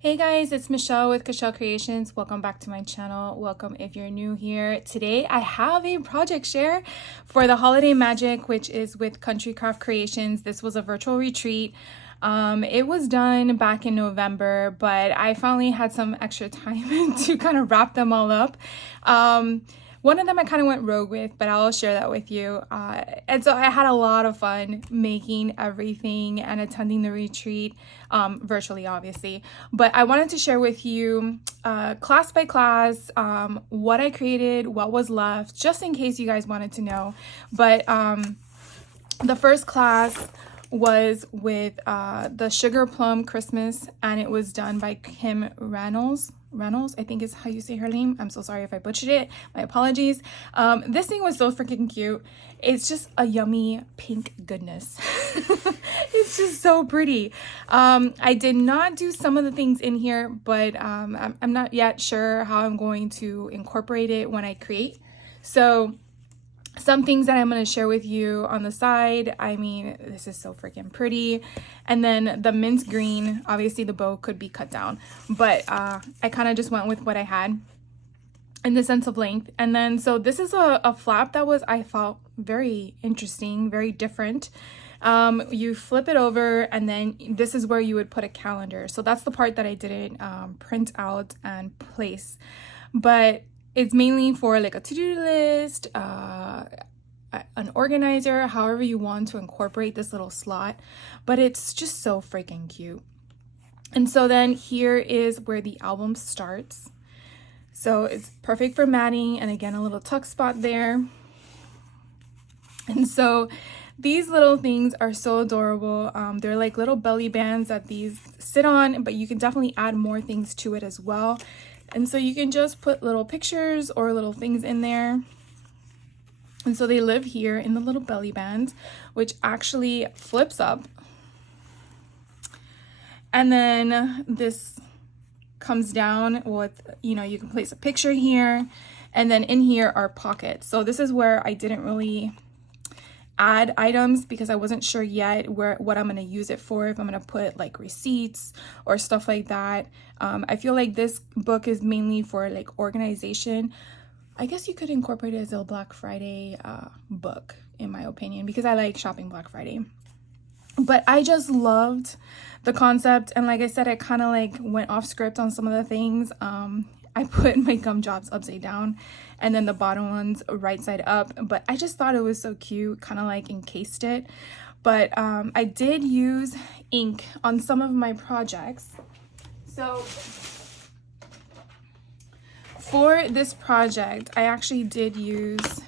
Hey guys, it's Michelle with Cashel Creations. Welcome back to my channel. Welcome if you're new here. Today I have a project share for the Holiday Magic, which is with Country Craft Creations. This was a virtual retreat. It was done back in November, but I finally had some extra time to kind of wrap them all up. One of them I kind of went rogue with, but I'll share that with you. And so I had a lot of fun making everything and attending the retreat, virtually obviously. But I wanted to share with you class by class, what I created, what was left, just in case you guys wanted to know. But the first class was with the Sugar Plum Christmas, and it was done by Kim Reynolds, I think is how you say her name. I'm so sorry if I butchered it. My apologies. This thing was so freaking cute. It's just a yummy pink goodness. It's just so pretty. I did not do some of the things in here, but I'm not yet sure how I'm going to incorporate it when I create. So some things that I'm going to share with you on the side. I mean, this is so freaking pretty. And then the mint green, obviously the bow could be cut down, but I kind of just went with what I had in the sense of length. And then, so this is a flap that was, I felt, very interesting, very different. You flip it over, and then this is where you would put a calendar. So that's the part that I didn't print out and place. But it's mainly for like a to-do list, an organizer, however you want to incorporate this little slot, but it's just so freaking cute. And so then here is where the album starts. So it's perfect for matting, and again, a little tuck spot there. And so these little things are so adorable. They're like little belly bands that these sit on, but you can definitely add more things to it as well. And so you can just put little pictures or little things in there. And so they live here in the little belly band, which actually flips up. And then this comes down with, you know, you can place a picture here. And then in here are pockets. So this is where I didn't really add items because I wasn't sure yet what I'm going to use it for, if I'm going to put like receipts or stuff like that. I feel like this book is mainly for like organization. I guess you could incorporate it as a Black Friday book, in my opinion, because I like shopping Black Friday. But I just loved the concept, and like I said, I kind of like went off script on some of the things. I put my gumdrops upside down and then the bottom ones right side up, but I just thought it was so cute, kind of like encased it. But I did use ink on some of my projects. So for this project, I actually did use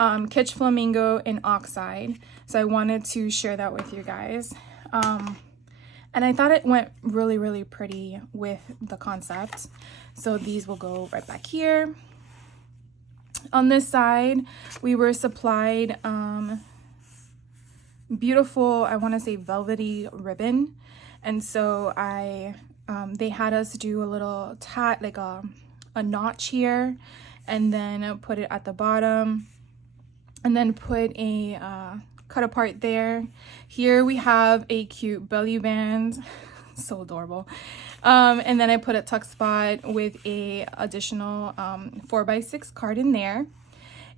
Kitsch Flamingo in Oxide. So I wanted to share that with you guys. And I thought it went really, really pretty with the concept. So these will go right back here. On this side, we were supplied beautiful, I want to say velvety ribbon. And so they had us do a little like a notch here, and then put it at the bottom, and then put a cut apart there. Here we have a cute belly band. So adorable. And then I put a tuck spot with a additional 4x6 card in there.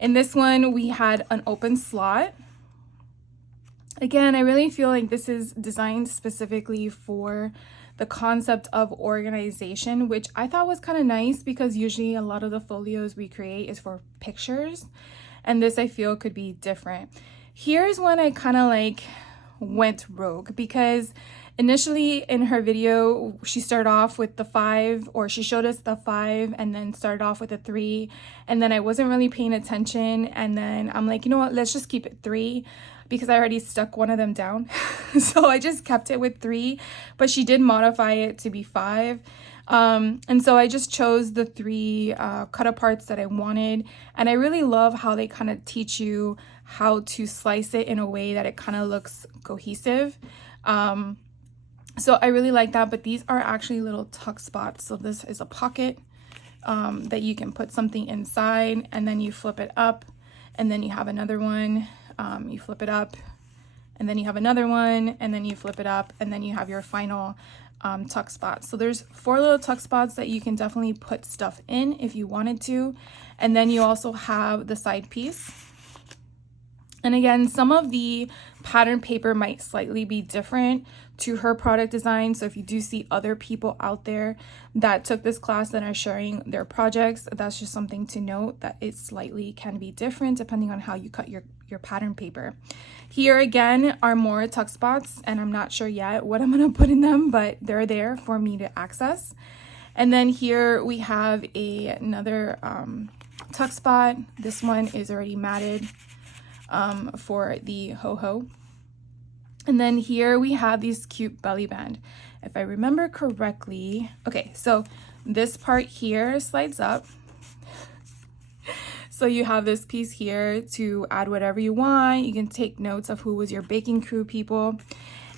In this one, we had an open slot. Again, I really feel like this is designed specifically for the concept of organization, which I thought was kind of nice because usually a lot of the folios we create is for pictures, and this I feel could be different. Here's when I kind of like went rogue, because initially in her video, she started off with the 5, or she showed us the 5 and then started off with a 3. And then I wasn't really paying attention. And then I'm like, you know what, let's just keep it 3 because I already stuck one of them down. So I just kept it with 3, but she did modify it to be 5. And so I just chose the 3 cut aparts that I wanted. And I really love how they kind of teach you how to slice it in a way that it kind of looks cohesive. So I really like that, but these are actually little tuck spots. So this is a pocket that you can put something inside, and then you flip it up, and then you have another one. You flip it up, and then you have another one, and then you flip it up, and then you have your final tuck spots. So there's 4 little tuck spots that you can definitely put stuff in if you wanted to. And then you also have the side piece. And again, some of the pattern paper might slightly be different to her product design. So if you do see other people out there that took this class and are sharing their projects, that's just something to note, that it slightly can be different depending on how you cut your pattern paper. Here again are more tuck spots, and I'm not sure yet what I'm gonna put in them, but they're there for me to access. And then here we have another tuck spot. This one is already matted for the ho-ho. And then here we have these cute belly band. If I remember correctly, okay, so this part here slides up. So you have this piece here to add whatever you want. You can take notes of who was your baking crew people.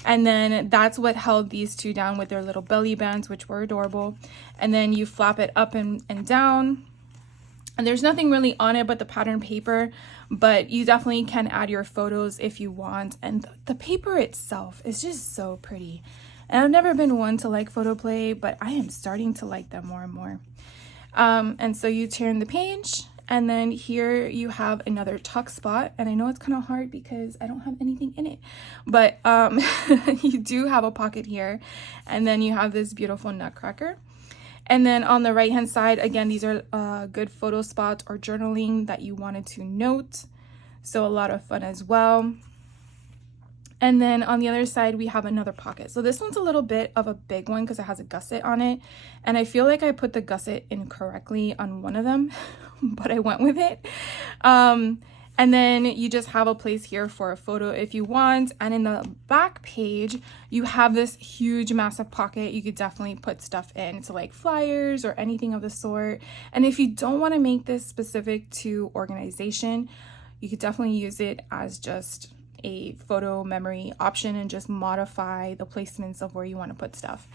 And then that's what held these two down with their little belly bands, which were adorable. And then you flap it up and down. And there's nothing really on it but the pattern paper, but you definitely can add your photos if you want. And the paper itself is just so pretty. And I've never been one to like photo play, but I am starting to like them more and more. And so you turn the page, and then here you have another tuck spot. And I know it's kind of hard because I don't have anything in it, but you do have a pocket here. And then you have this beautiful nutcracker. And then on the right hand side, again, these are good photo spots or journaling that you wanted to note. So a lot of fun as well. And then on the other side, we have another pocket. So this one's a little bit of a big one because it has a gusset on it. And I feel like I put the gusset incorrectly on one of them, but I went with it. And then you just have a place here for a photo if you want. And in the back page, you have this huge, massive pocket. You could definitely put stuff in, so like flyers or anything of the sort. And if you don't want to make this specific to organization, you could definitely use it as just a photo memory option and just modify the placements of where you want to put stuff.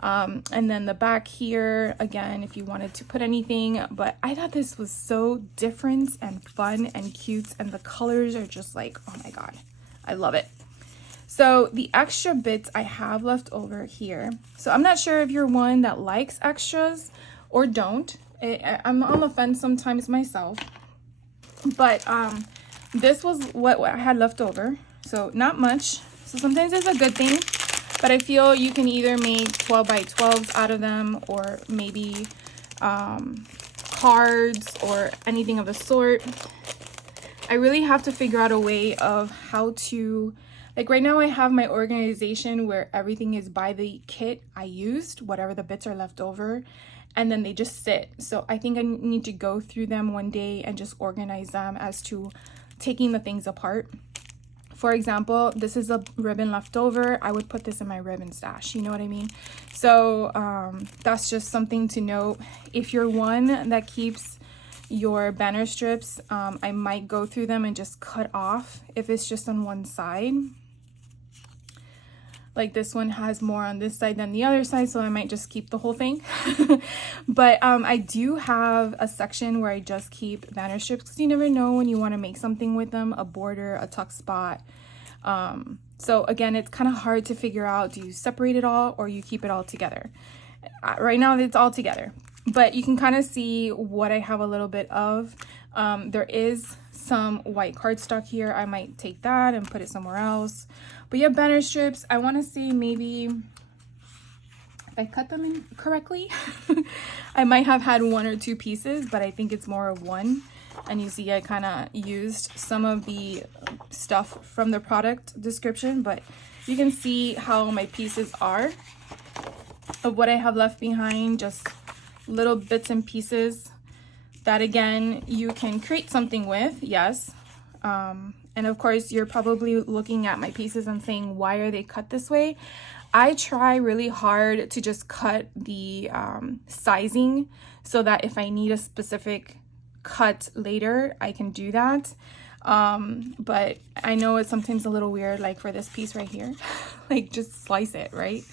And then the back here, again, if you wanted to put anything, but I thought this was so different and fun and cute, and the colors are just like, oh my God, I love it. So the extra bits I have left over here. So I'm not sure if you're one that likes extras or don't. I'm on the fence sometimes myself, but this was what I had left over. So not much. So sometimes it's a good thing. But I feel you can either make 12 by 12s out of them, or maybe cards or anything of the sort. I really have to figure out a way of how to, like right now I have my organization where everything is by the kit I used, whatever the bits are left over, and then they just sit. So I think I need to go through them one day and just organize them as to taking the things apart. For example, this is a ribbon left over. I would put this in my ribbon stash, you know what I mean? So that's just something to note. If you're one that keeps your banner strips, I might go through them and just cut off if it's just on one side. Like this one has more on this side than the other side, so I might just keep the whole thing. But I do have a section where I just keep banner strips because you never know when you want to make something with them, a border, a tuck spot. So again, it's kind of hard to figure out, do you separate it all or you keep it all together? Right now it's all together, but you can kind of see what I have a little bit of. There is some white cardstock here. I might take that and put it somewhere else. But yeah, banner strips, I want to say maybe if I cut them in correctly, I might have had 1 or 2 pieces, but I think it's more of one. And you see I kind of used some of the stuff from the product description, but you can see how my pieces are of what I have left behind, just little bits and pieces that again you can create something with. Yes. And of course you're probably looking at my pieces and saying, why are they cut this way? I try really hard to just cut the sizing so that if I need a specific cut later, I can do that. But I know it's sometimes a little weird, like for this piece right here, like just slice it, right?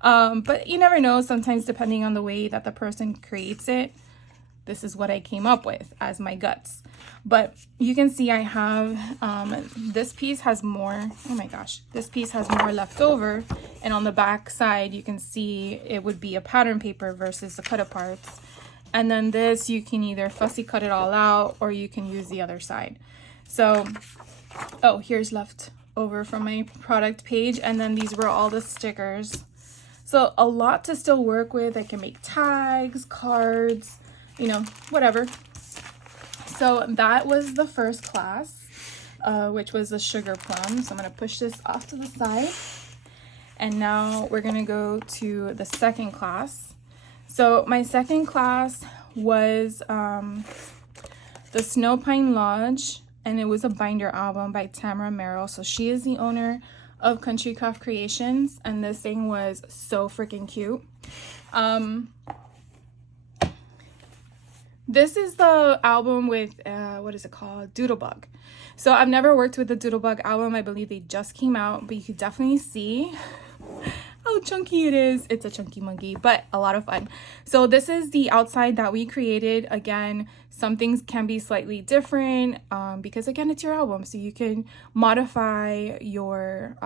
But you never know, sometimes depending on the way that the person creates it, this is what I came up with as my guts. But you can see I have, this piece has more, oh my gosh, this piece has more left over. And on the back side, you can see it would be a pattern paper versus the cut aparts. And then this, you can either fussy cut it all out or you can use the other side. So, oh, here's left over from my product page. And then these were all the stickers. So a lot to still work with. I can make tags, cards, you know, whatever. So that was the first class, which was the sugar plum. So I'm going to push this off to the side. And now we're going to go to the second class. So my second class was the Snow Pine Lodge, and it was a binder album by Tamara Merrill. So she is the owner of Country Craft Creations, and this thing was so freaking cute. This is the album with what is it called, Doodlebug. So I've never worked with the Doodlebug album. I believe they just came out, but you could definitely see how chunky it is. It's a chunky monkey, but a lot of fun. So this is the outside that we created. Again, some things can be slightly different because again, it's your album. So you can modify your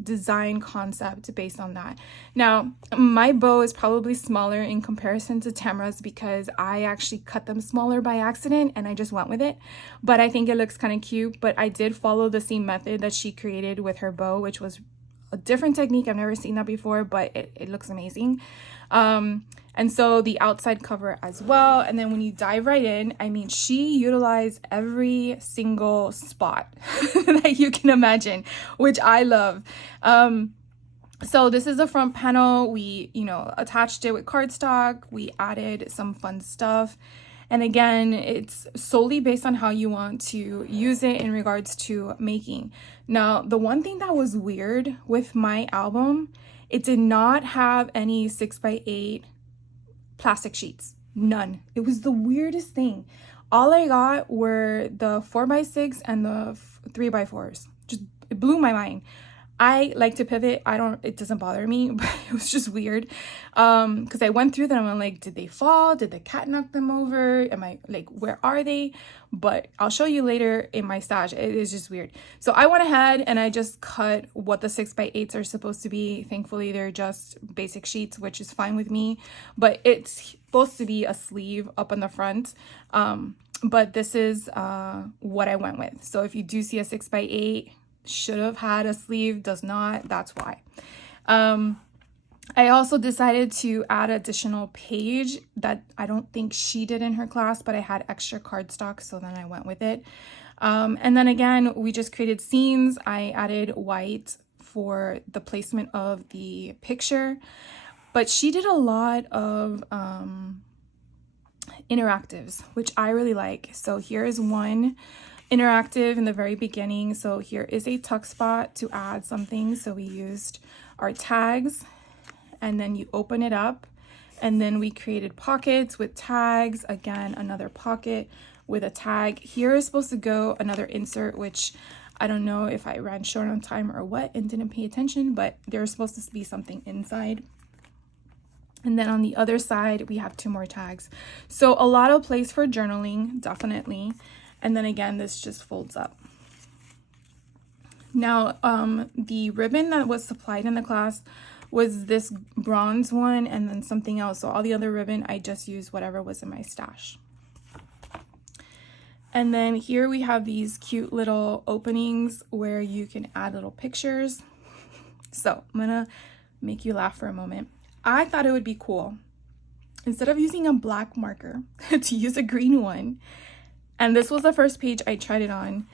design concept based on that. Now, my bow is probably smaller in comparison to Tamara's because I actually cut them smaller by accident and I just went with it. But I think it looks kind of cute. But I did follow the same method that she created with her bow, which was a different technique. I've never seen that before, but it looks amazing. And so the outside cover as well. And then when you dive right in, I mean, she utilized every single spot that you can imagine, which I love. So this is the front panel. We, you know, attached it with cardstock. We added some fun stuff. And again, it's solely based on how you want to use it in regards to making. Now, the one thing that was weird with my album, it did not have any 6x8 plastic sheets. None. It was the weirdest thing. All I got were the 4x6 and the 3x4s. Just, it blew my mind. I like to pivot. It doesn't bother me, but it was just weird. Because I went through them and I'm like, did they fall? Did the cat knock them over? Am I like, where are they? But I'll show you later in my stash. It is just weird. So I went ahead and I just cut what the 6x8s are supposed to be. Thankfully, they're just basic sheets, which is fine with me. But it's supposed to be a sleeve up on the front. But this is what I went with. So if you do see a 6x8, should have had a sleeve, does not, that's why. I also decided to add additional page that I don't think she did in her class, but I had extra cardstock, so then I went with it. And then again, we just created scenes. I added white for the placement of the picture, but she did a lot of interactives, which I really like. So here is one interactive in the very beginning. So here is a tuck spot to add something. So we used our tags, and then you open it up, and then we created pockets with tags. Again, another pocket with a tag. Here is supposed to go another insert, which I don't know if I ran short on time or what and didn't pay attention, but there's supposed to be something inside. And then on the other side, we have 2 more tags. So a lot of place for journaling, definitely. And then again, this just folds up. Now, the ribbon that was supplied in the class was this bronze one and then something else. So all the other ribbon, I just used whatever was in my stash. And then here we have these cute little openings where you can add little pictures. So I'm gonna make you laugh for a moment. I thought it would be cool, instead of using a black marker, to use a green one. And this was the first page I tried it on.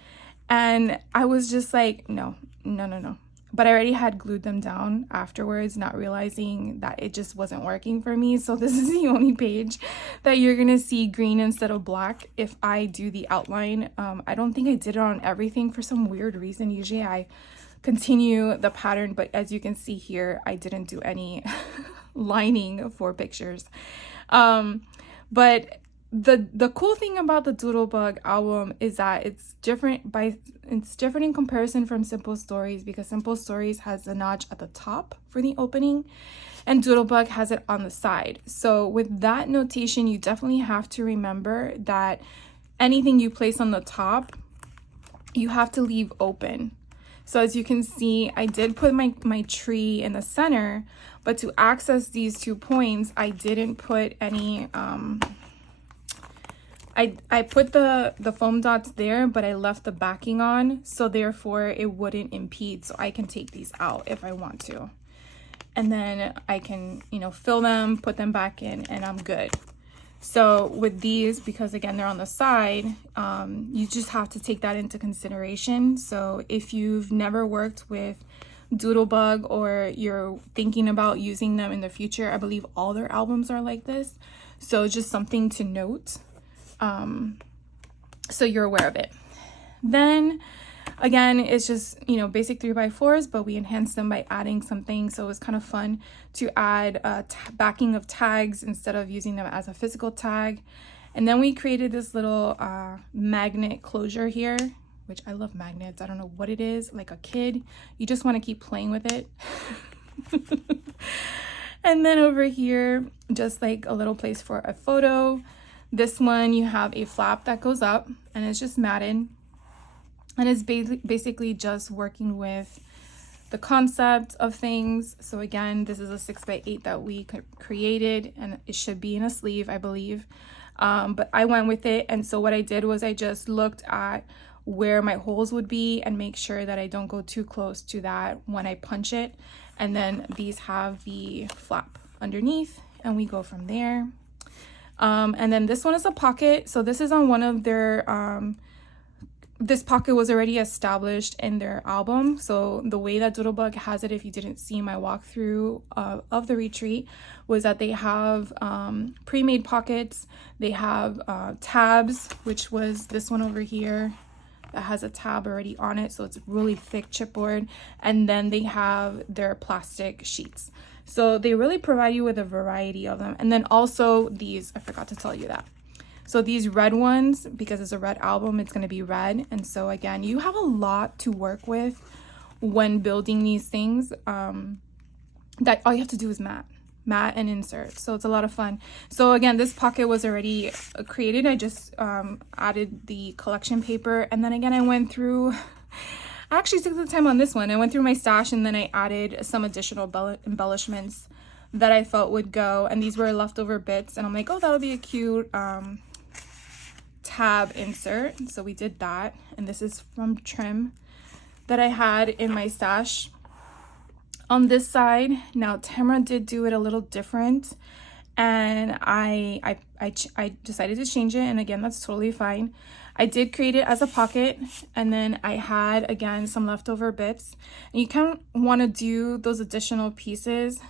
And I was just like, no. But I already had glued them down afterwards, not realizing that it just wasn't working for me. So this is the only page that you're gonna see green instead of black if I do the outline. I don't think I did it on everything for some weird reason. Usually I continue the pattern, but as you can see here, I didn't do any lining for pictures. But the cool thing about the Doodlebug album is that it's different in comparison from Simple Stories, because Simple Stories has the notch at the top for the opening, and Doodlebug has it on the side. So with that notation, you definitely have to remember that anything you place on the top, you have to leave open. So as you can see, I did put my tree in the center, but to access these 2 points, I didn't put any, I put the foam dots there, but I left the backing on, so therefore it wouldn't impede, so I can take these out if I want to. And then I can, you know, fill them, put them back in, and I'm good. So with these, because again, they're on the side, you just have to take that into consideration. So if you've never worked with Doodlebug or you're thinking about using them in the future, I believe all their albums are like this. So just something to note, so you're aware of it. Then again, it's just, you know, basic 3x4s, but we enhanced them by adding something. So it was kind of fun to add backing of tags instead of using them as a physical tag. And then we created this little magnet closure here, which I love magnets. I don't know what it is, like a kid. You just want to keep playing with it. And then over here, just like a little place for a photo. This one, you have a flap that goes up and it's just matted. And it's basically just working with the concept of things. So again, this is a 6x8 that we created, and it should be in a sleeve, I believe. But I went with it. And so what I did was I just looked at where my holes would be and make sure that I don't go too close to that when I punch it. And then these have the flap underneath, and we go from there. And then this one is a pocket. So this is on one of their, this pocket was already established in their album. So the way that Doodlebug has it, if you didn't see my walkthrough of the retreat, was that they have pre-made pockets. They have tabs, which was this one over here that has a tab already on it. So it's really thick chipboard. And then they have their plastic sheets. So they really provide you with a variety of them. And then also these, I forgot to tell you that. So these red ones, because it's a red album, it's going to be red. And so again, you have a lot to work with when building these things, that all you have to do is mat and insert. So it's a lot of fun. So again, this pocket was already created. I just added the collection paper. And then again, I went through, I actually took the time on this one. I went through my stash and then I added some additional embellishments that I felt would go. And these were leftover bits. And I'm like, oh, that would be a cute tab insert. So we did that. And this is from Trim that I had in my stash. On this side, now Tamara did do it a little different, and I decided to change it, and again, that's totally fine. I did create it as a pocket, and then I had, again, some leftover bits. And you kind of want to do those additional pieces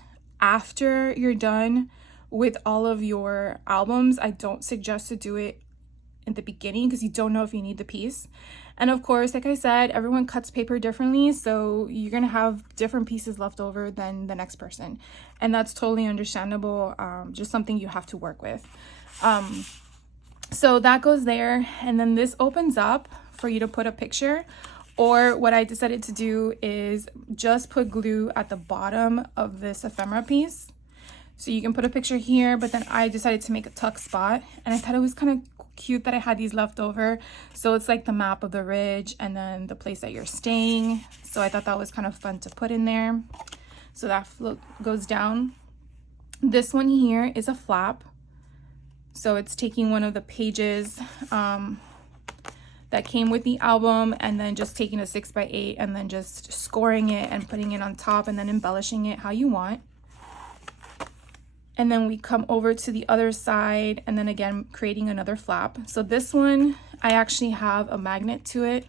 after you're done with all of your albums. I don't suggest to do it in the beginning because you don't know if you need the piece. And of course, like I said, everyone cuts paper differently, so you're gonna have different pieces left over than the next person, and that's totally understandable. Just something you have to work with. So that goes there, and then this opens up for you to put a picture, or what I decided to do is just put glue at the bottom of this ephemera piece. So you can put a picture here, but then I decided to make a tuck spot, and I thought it was kind of cute that I had these left over. So it's like the map of the ridge and then the place that you're staying. So I thought that was kind of fun to put in there. So that goes down. This one here is a flap. So it's taking one of the pages that came with the album and then just taking a 6x8 and then just scoring it and putting it on top and then embellishing it how you want. And then we come over to the other side and then again creating another flap. So this one, I actually have a magnet to it.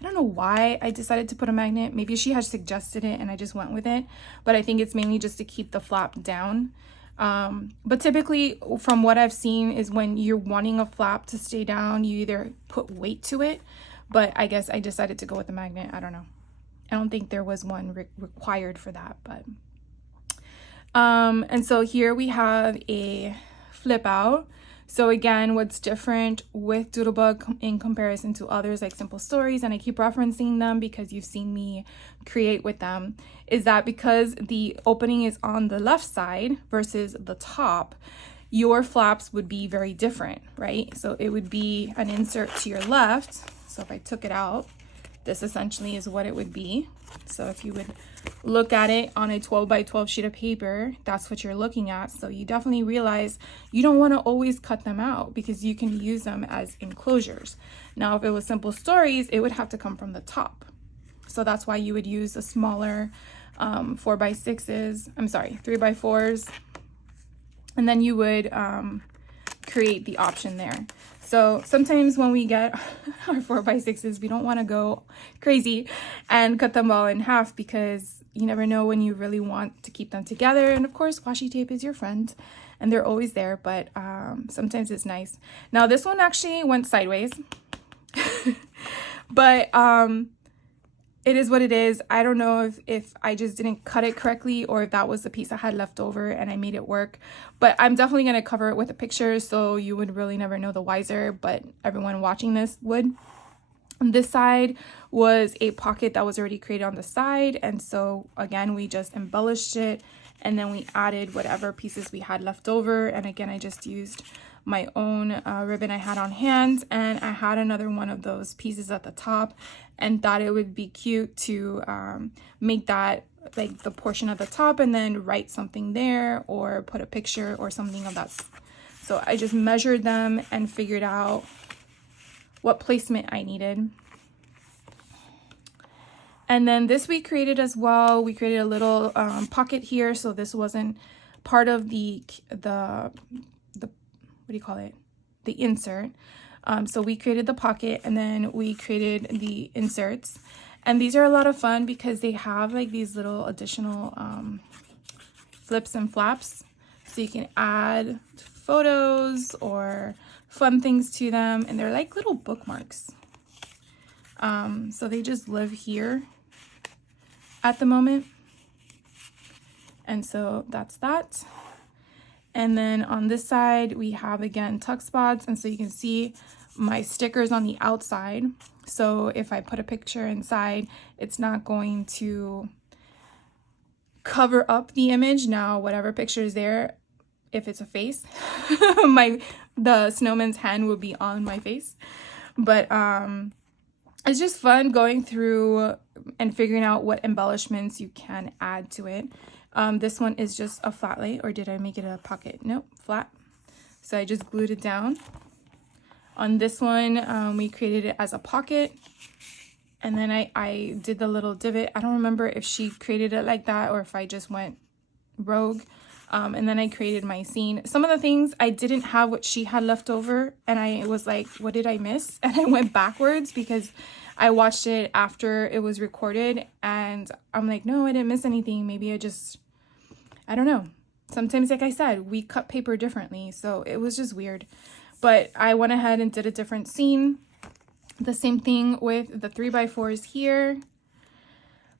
I don't know why I decided to put a magnet. Maybe she had suggested it and I just went with it. But I think it's mainly just to keep the flap down. But typically from what I've seen is when you're wanting a flap to stay down, you either put weight to it. But I guess I decided to go with the magnet. I don't know. I don't think there was one required for that, but... and so here we have a flip out. So again, what's different with Doodlebug in comparison to others like Simple Stories, and I keep referencing them because you've seen me create with them, is that because the opening is on the left side versus the top, your flaps would be very different, right? So it would be an insert to your left. So if I took it out, this essentially is what it would be. So if you would look at it on a 12 by 12 sheet of paper, that's what you're looking at. So you definitely realize you don't want to always cut them out because you can use them as enclosures. Now, if it was Simple Stories, it would have to come from the top. So that's why you would use the smaller 4 by 6s, I'm sorry, 3 by 4s. And then you would create the option there. So sometimes when we get our 4 by 6s, we don't want to go crazy and cut them all in half because you never know when you really want to keep them together. And of course, washi tape is your friend and they're always there, but sometimes it's nice. Now this one actually went sideways, but it is what it is. I don't know if I just didn't cut it correctly or if that was the piece I had left over and I made it work. But I'm definitely going to cover it with a picture so you would really never know the wiser, but everyone watching this would. On this side was a pocket that was already created on the side. And so again, we just embellished it and then we added whatever pieces we had left over. And again, I just used my own ribbon I had on hand, and I had another one of those pieces at the top and thought it would be cute to make that like the portion at the top and then write something there or put a picture or something of that. So I just measured them and figured out what placement I needed. And then this we created as well. We created a little pocket here, so this wasn't part of the what do you call it? The insert. So we created the pocket and then we created the inserts. And these are a lot of fun because they have like these little additional flips and flaps. So you can add photos or fun things to them. And they're like little bookmarks. So they just live here at the moment. And so that's that. And then on this side, we have, again, tuck spots. And so you can see my stickers on the outside. So if I put a picture inside, it's not going to cover up the image. Now, whatever picture is there, if it's a face, the snowman's hand will be on my face. But it's just fun going through and figuring out what embellishments you can add to it. This one is just a flat lay, or did I make it a pocket? Nope, flat. So I just glued it down. On this one, we created it as a pocket. And then I did the little divot. I don't remember if she created it like that or if I just went rogue. And then I created my scene. Some of the things I didn't have what she had left over. And I was like, what did I miss? And I went backwards because I watched it after it was recorded. And I'm like, no, I didn't miss anything. Maybe I don't know. Sometimes, like I said, we cut paper differently. So it was just weird. But I went ahead and did a different scene. The same thing with the 3x4s here.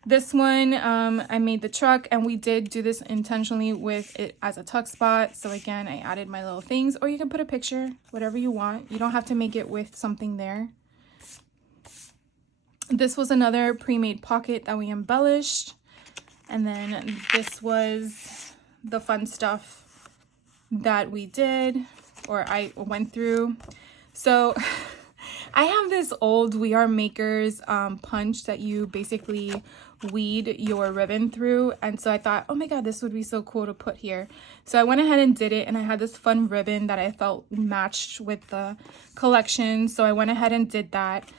This one, I made the truck, and we did do this intentionally with it as a tuck spot. So again, I added my little things, or you can put a picture, whatever you want. You don't have to make it with something there. This was another pre-made pocket that we embellished. And then this was the fun stuff that we did, or I went through. So I have this old We Are Makers punch that you basically weed your ribbon through. And so I thought, oh my God, this would be so cool to put here. So I went ahead and did it, and I had this fun ribbon that I felt matched with the collection. So I went ahead and did that.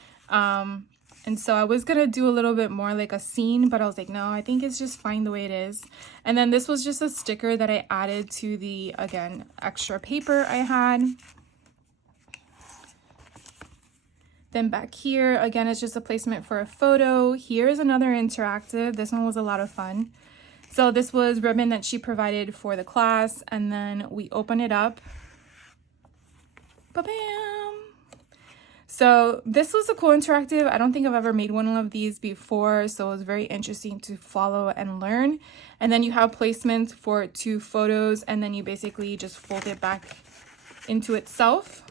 And so I was going to do a little bit more like a scene, but I was like, no, I think it's just fine the way it is. And then this was just a sticker that I added to the, again, extra paper I had. Then back here, again, it's just a placement for a photo. Here's another interactive. This one was a lot of fun. So this was ribbon that she provided for the class. And then we open it up. Ba-bam! So this was a cool interactive. I don't think I've ever made one of these before. So it was very interesting to follow and learn. And then you have placements for 2 photos. And then you basically just fold it back into itself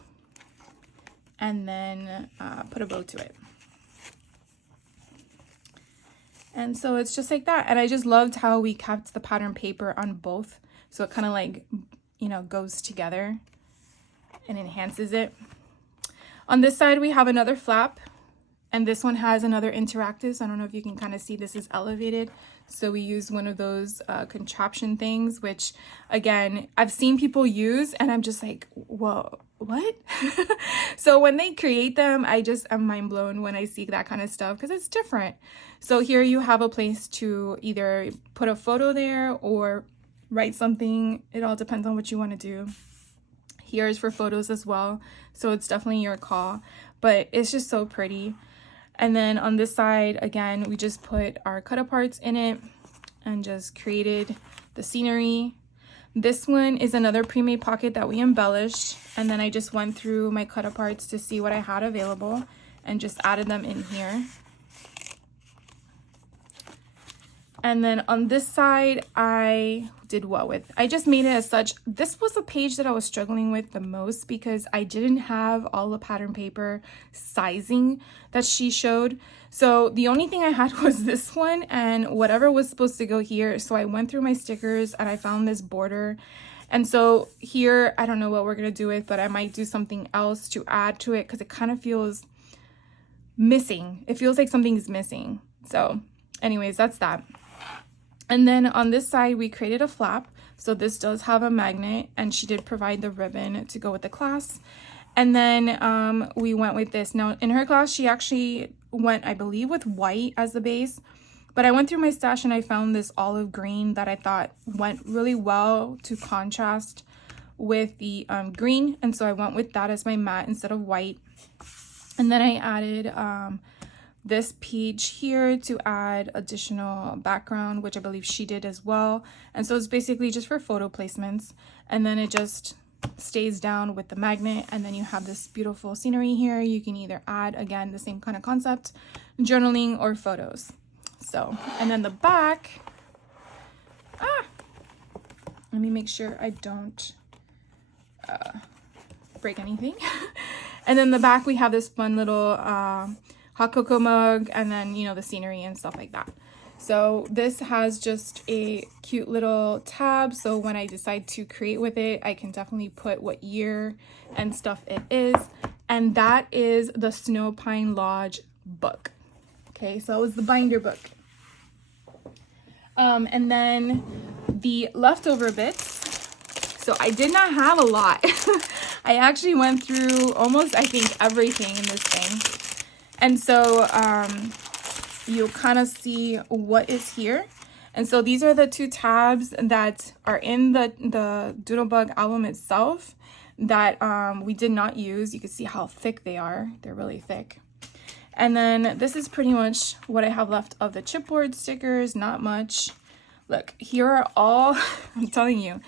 and then put a bow to it. And so it's just like that. And I just loved how we kept the pattern paper on both. So it kind of like, you know, goes together and enhances it. On this side, we have another flap. And this one has another interactive. So I don't know if you can kind of see this is elevated. So we use one of those contraption things, which again, I've seen people use and I'm just like, whoa, what? So when they create them, I'm mind blown when I see that kind of stuff because it's different. So here you have a place to either put a photo there or write something. It all depends on what you want to do. Here's for photos as well. So it's definitely your call, but it's just so pretty. And then on this side, again, we just put our cut-aparts in it and just created the scenery. This one is another pre-made pocket that we embellished. And then I just went through my cut-aparts to see what I had available and just added them in here. And then on this side, I did what with? I just made it as such. This was the page that I was struggling with the most because I didn't have all the pattern paper sizing that she showed. So the only thing I had was this one and whatever was supposed to go here. So I went through my stickers and I found this border. And so here, I don't know what we're going to do with, but I might do something else to add to it because it kind of feels missing. It feels like something's missing. So anyways, that's that. And then on this side, we created a flap. So this does have a magnet and she did provide the ribbon to go with the class. And then we went with this. Now in her class, she actually went, I believe, with white as the base. But I went through my stash and I found this olive green that I thought went really well to contrast with the green. And so I went with that as my matte instead of white. And then I added this page here to add additional background, which I believe she did as well. And so it's basically just for photo placements. And then it just stays down with the magnet. And then you have this beautiful scenery here. You can either add, again, the same kind of concept, journaling or photos. So, and then the back, let me make sure I don't break anything. And then the back, we have this fun little hot cocoa mug and then, you know, the scenery and stuff like that. So this has just a cute little tab. So when I decide to create with it, I can definitely put what year and stuff it is. And that is the Snow Pine Lodge book. Okay, so it was the binder book. And then the leftover bits. So I did not have a lot. I actually went through almost, I think, everything in this thing. And so you'll kind of see what is here. And so these are the two tabs that are in the Doodlebug album itself that we did not use. You can see how thick they are. They're really thick. And then this is pretty much what I have left of the chipboard stickers. Not much. Look, here are all, I'm telling you,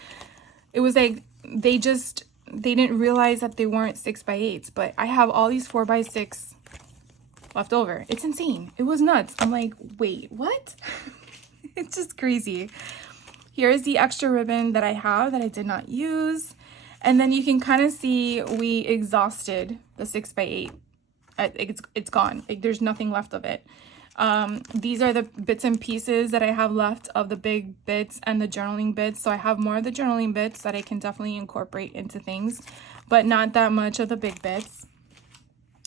it was like they didn't realize that they weren't 6x8s, but I have all these 4x6 left over. It's insane. It was nuts. I'm like, wait, what? It's just crazy. Here's the extra ribbon that I have that I did not use. And then you can kind of see we exhausted the 6x8. It's gone. Like, there's nothing left of it. These are the bits and pieces that I have left of the big bits and the journaling bits. So I have more of the journaling bits that I can definitely incorporate into things, but not that much of the big bits.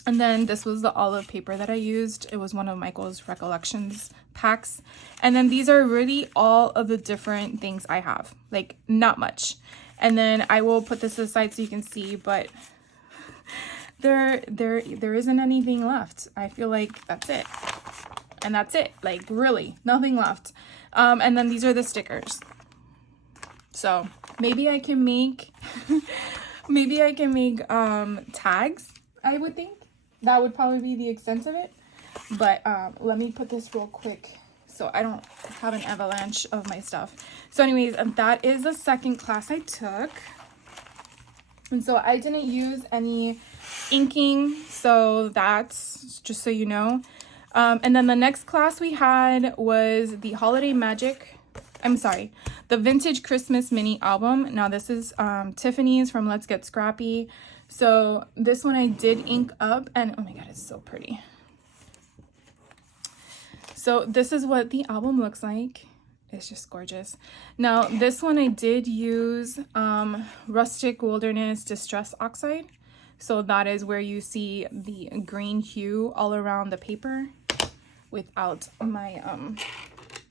And then this was the olive paper that I used. It was one of Michael's Recollections packs. And then these are really all of the different things I have, like not much. And then I will put this aside so you can see, but there isn't anything left. I feel like that's it. And that's it, like really nothing left. And then these are the stickers. So maybe I can make, tags, I would think. That would probably be the extent of it. But let me put this real quick so I don't have an avalanche of my stuff. So anyways, that is the second class I took. And so I didn't use any inking. So that's just so you know. And then the next class we had was the Holiday Magic I'm sorry, the Vintage Christmas Mini Album. Now this is Tiffany's from Let's Get Scrappy. So this one I did ink up, and oh my god, it's so pretty. So this is what the album looks like. It's just gorgeous. Now this one I did use Rustic Wilderness Distress Oxide. So that is where you see the green hue all around the paper without my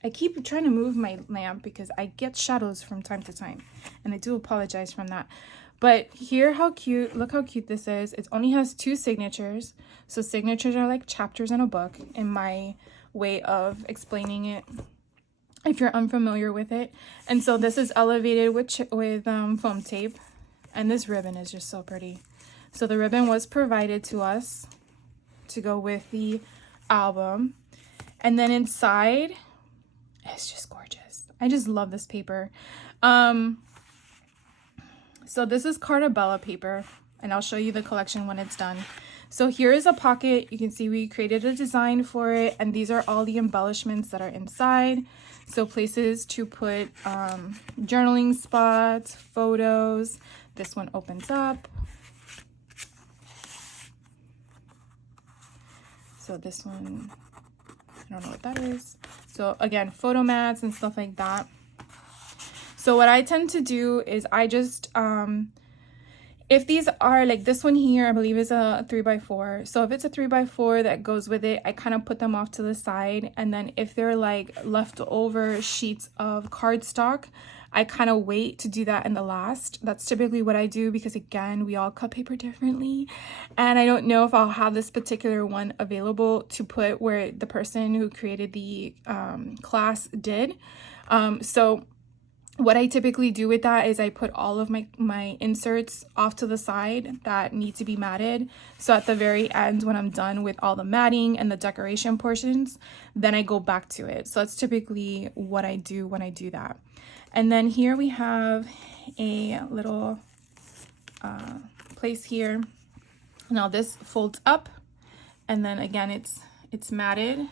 I keep trying to move my lamp because I get shadows from time to time, and I do apologize from that. But here, how cute, look how cute this is. It only has 2 signatures. So signatures are like chapters in a book, in my way of explaining it, if you're unfamiliar with it. And so this is elevated with foam tape, and this ribbon is just so pretty. So the ribbon was provided to us to go with the album. And then inside, it's just gorgeous. I just love this paper. So this is Carta Bella paper, and I'll show you the collection when it's done. So here is a pocket. You can see we created a design for it, and these are all the embellishments that are inside. So places to put journaling spots, photos. This one opens up. So this one, I don't know what that is. So again, photo mats and stuff like that. So what I tend to do is I just, if these are like this one here, I believe is a 3x4. So if it's a 3x4 that goes with it, I kind of put them off to the side. And then if they're like leftover sheets of cardstock, I kind of wait to do that in the last. That's typically what I do because, again, we all cut paper differently. And I don't know if I'll have this particular one available to put where the person who created the class did. So what I typically do with that is I put all of my inserts off to the side that need to be matted. So at the very end, when I'm done with all the matting and the decoration portions, then I go back to it. So that's typically what I do when I do that. And then here we have a little place here. Now this folds up, and then again it's matted,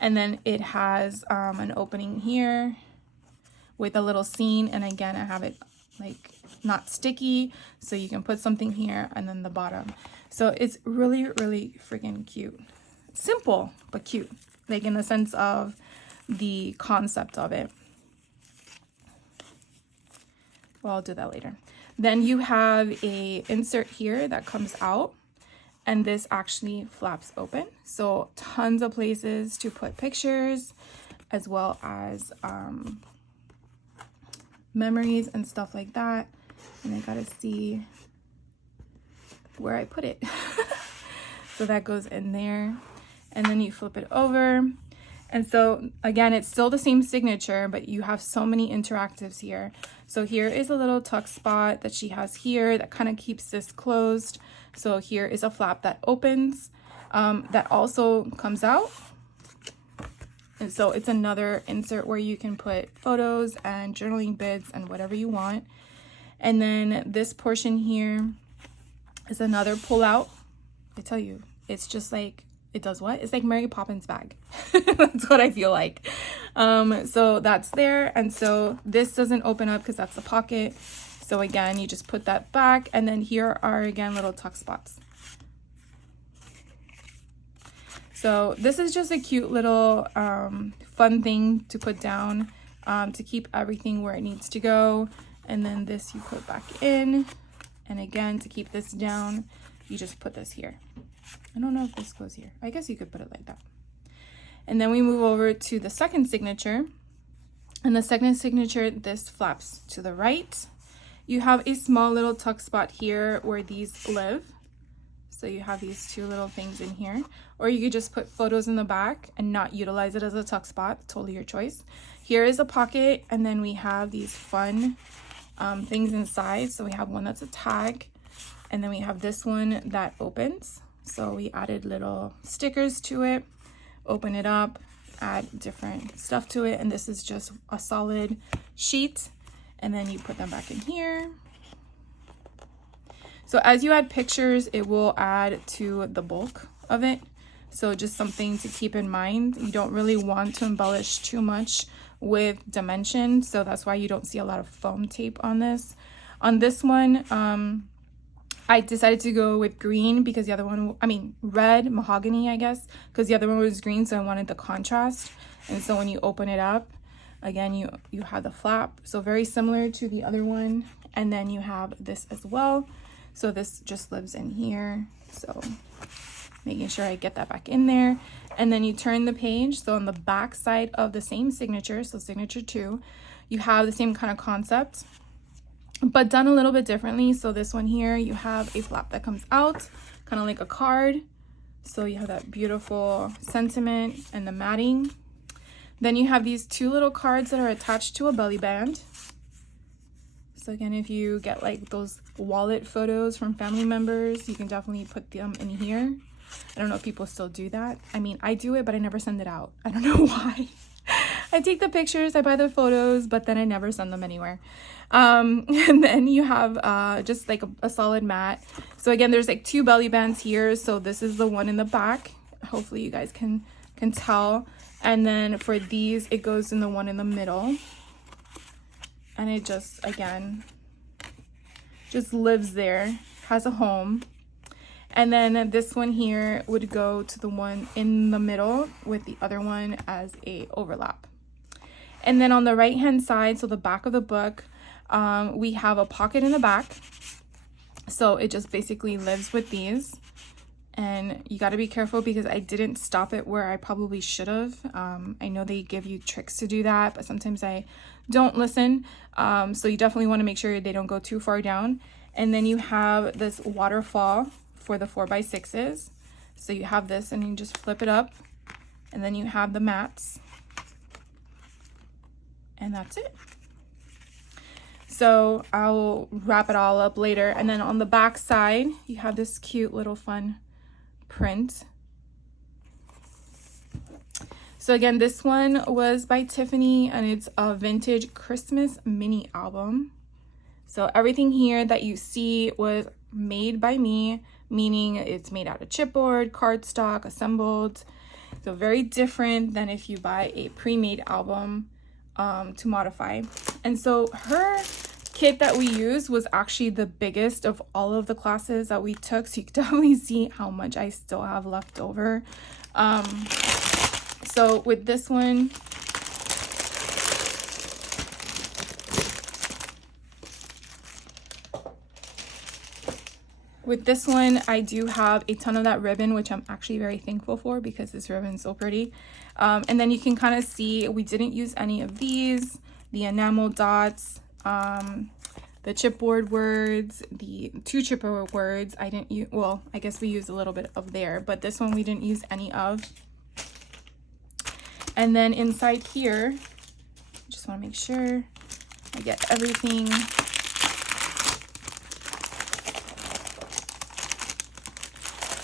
and then it has an opening here with a little scene, and again I have it like not sticky, so you can put something here and then the bottom. So it's really freaking cute. Simple but cute, like in the sense of the concept of it. Well, I'll do that later. Then you have a insert here that comes out, and this actually flaps open. So tons of places to put pictures as well as memories and stuff like that. And I gotta see where I put it. So that goes in there, and then you flip it over. And so again, it's still the same signature, but you have so many interactives here. So here is a little tuck spot that she has here that kind of keeps this closed. So here is a flap that opens, that also comes out. And so it's another insert where you can put photos and journaling bits and whatever you want. And then this portion here is another pull out. I tell you, it's just like, it does what? It's like Mary Poppins bag. That's what I feel like. So that's there. And so this doesn't open up because that's the pocket. So again, you just put that back. And then here are again little tuck spots. So this is just a cute little fun thing to put down to keep everything where it needs to go. And then this you put back in. And again, to keep this down, you just put this here. I don't know if this goes here. I guess you could put it like that. And then we move over to the second signature. And the second signature, this flaps to the right. You have a small little tuck spot here where these live. So you have these 2 little things in here. Or you could just put photos in the back and not utilize it as a tuck spot. Totally your choice. Here is a pocket, and then we have these fun things inside. So we have one that's a tag, and then we have this one that opens. So we added little stickers to it, open it up, add different stuff to it, and this is just a solid sheet, and then you put them back in here. So as you add pictures, it will add to the bulk of it. So just something to keep in mind. You don't really want to embellish too much with dimension, so that's why you don't see a lot of foam tape on this. On this one, I decided to go with green because the other one, I mean red, mahogany, I guess, because the other one was green, so I wanted the contrast. And so when you open it up, again, you have the flap, so very similar to the other one. And then you have this as well, so this just lives in here, so making sure I get that back in there. And then you turn the page, so on the back side of the same signature, so signature 2, you have the same kind of concept but done a little bit differently. So this one here, you have a flap that comes out kind of like a card, so you have that beautiful sentiment and the matting. Then you have these 2 little cards that are attached to a belly band. So again, if you get like those wallet photos from family members, you can definitely put them in here. I don't know if people still do that. I mean, I do it, but I never send it out. I don't know why. I take the pictures, I buy the photos, but then I never send them anywhere. And then you have just like a solid mat. So again, there's like 2 belly bands here. So this is the one in the back. Hopefully you guys can tell. And then for these, it goes in the one in the middle. And it just, again, just lives there, has a home. And then this one here would go to the one in the middle with the other one as a overlap. And then on the right hand side, so the back of the book, we have a pocket in the back. So it just basically lives with these. And you got to be careful because I didn't stop it where I probably should have. I know they give you tricks to do that, but sometimes I don't listen. So you definitely want to make sure they don't go too far down. And then you have this waterfall for the 4x6s. So you have this and you just flip it up, and then you have the mats, and that's it. So I'll wrap it all up later. And then on the back side, you have this cute little fun print. So again, this one was by Tiffany, and it's a vintage Christmas mini album. So everything here that you see was made by me, meaning it's made out of chipboard, cardstock, assembled. So very different than if you buy a pre-made album to modify. And so her kit that we used was actually the biggest of all of the classes that we took, so you can definitely see how much I still have left over. So with this one, I do have a ton of that ribbon, which I'm actually very thankful for because this ribbon is so pretty. And then you can kind of see we didn't use any of these, the enamel dots, the chipboard words, the 2 chipboard words. I didn't use, well, I guess we used a little bit of there, but this one we didn't use any of. And then inside here, just want to make sure I get everything.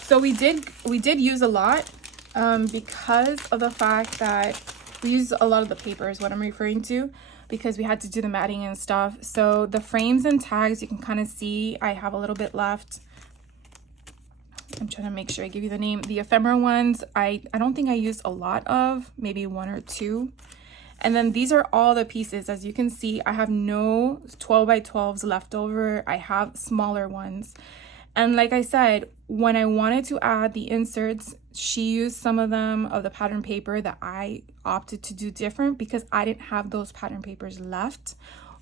So we did use a lot because of the fact that we used a lot of the paper is what I'm referring to, because we had to do the matting and stuff. So the frames and tags, you can kind of see I have a little bit left. I'm trying to make sure I give you the name. The ephemera ones, I don't think I used a lot of, maybe 1 or 2. And then these are all the pieces. As you can see, I have no 12x12s left over. I have smaller ones. And like I said, when I wanted to add the inserts, she used some of them of the pattern paper that I opted to do different because I didn't have those pattern papers left,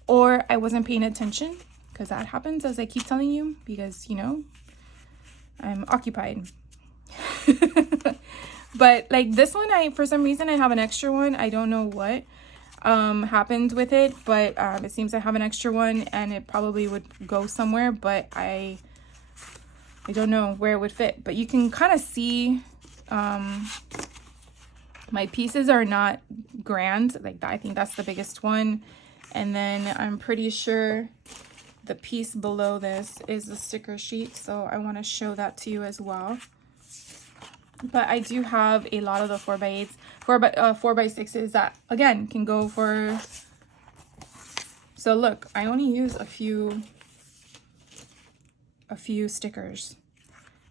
or I wasn't paying attention, because that happens, as I keep telling you, because, you know, I'm occupied. But like this one, for some reason I have an extra one. I don't know what happened with it, but it seems I have an extra one and it probably would go somewhere, but I don't know where it would fit. But you can kind of see my pieces are not grand like that. I think that's the biggest one. And then I'm pretty sure the piece below this is the sticker sheet, so I want to show that to you as well. But I do have a lot of the 4x8s, 4x6s that again can go for. So look, I only use a few stickers.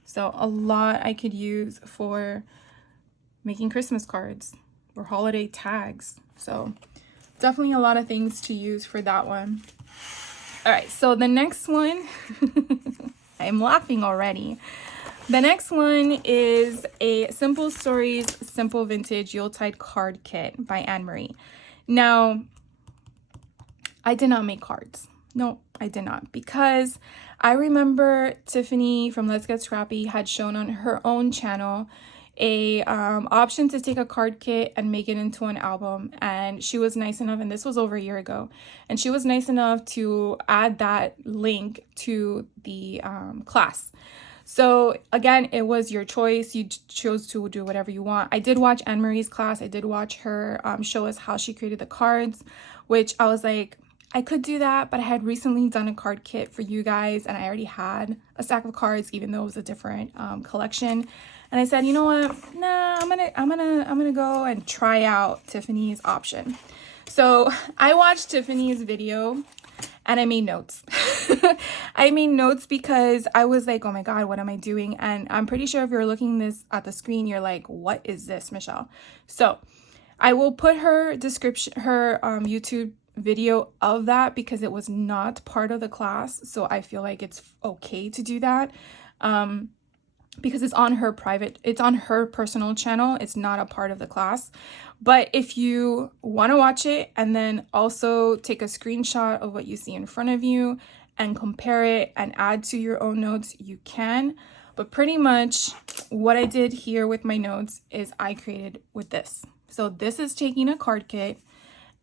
So a lot I could use for making Christmas cards or holiday tags. So definitely a lot of things to use for that one. All right, so the next one, I'm laughing already. The next one is a Simple Stories Simple Vintage Yuletide Card Kit by Anne Marie. Now, I did not make cards. No, I did not, because I remember Tiffany from Let's Get Scrappy had shown on her own channel a option to take a card kit and make it into an album, and she was nice enough, and this was over a year ago, and she was nice enough to add that link to the class. So again, it was your choice. You chose to do whatever you want. I did watch Anne Marie's class. I did watch her show us how she created the cards, which I was like, I could do that, but I had recently done a card kit for you guys, and I already had a stack of cards, even though it was a different collection. And I said, you know what? Nah, I'm gonna go and try out Tiffany's option. So I watched Tiffany's video and I made notes. I made notes because I was like, oh my God, what am I doing? And I'm pretty sure if you're looking this at the screen, you're like, what is this, Michelle? So I will put her description, her YouTube video of that, because it was not part of the class. So I feel like it's okay to do that. Because it's on her personal channel. It's not a part of the class. But if you want to watch it and then also take a screenshot of what you see in front of you and compare it and add to your own notes, you can. But pretty much what I did here with my notes is I created with this. So this is taking a card kit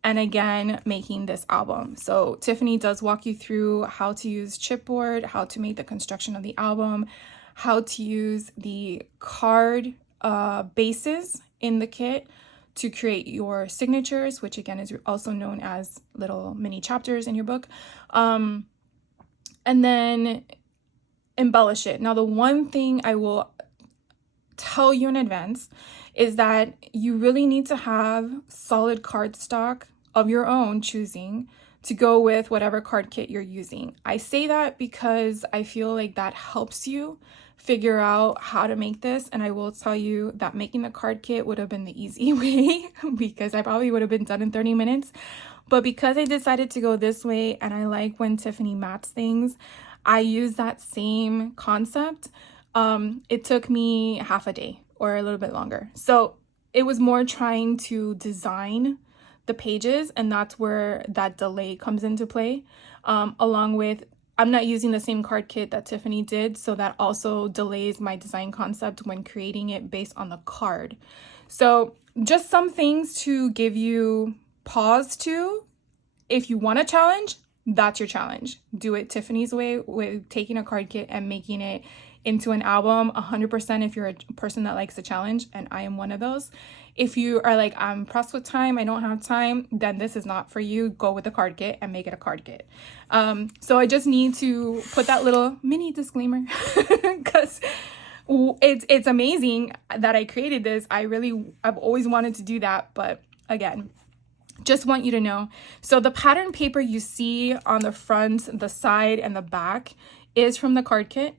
and again making this album. So Tiffany does walk you through how to use chipboard, how to make the construction of the album, how to use the card bases in the kit to create your signatures, which again is also known as little mini chapters in your book, and then embellish it. Now, the one thing I will tell you in advance is that you really need to have solid cardstock of your own choosing to go with whatever card kit you're using. I say that because I feel like that helps you figure out how to make this. And I will tell you that making the card kit would have been the easy way because I probably would have been done in 30 minutes. But because I decided to go this way and I like when Tiffany mats things, I use that same concept. It took me half a day or a little bit longer. So it was more trying to design the pages, and that's where that delay comes into play, along with I'm not using the same card kit that Tiffany did, so that also delays my design concept when creating it based on the card. So just some things to give you pause to. If you want a challenge, that's your challenge. Do it Tiffany's way with taking a card kit and making it into an album. 100% if you're a person that likes a challenge, and I am one of those. If you are like, I'm pressed with time, I don't have time, then this is not for you. Go with the card kit and make it a card kit. So I just need to put that little mini disclaimer because it's amazing that I created this. I've always wanted to do that, but again, just want you to know. So the pattern paper you see on the front, the side, and the back is from the card kit.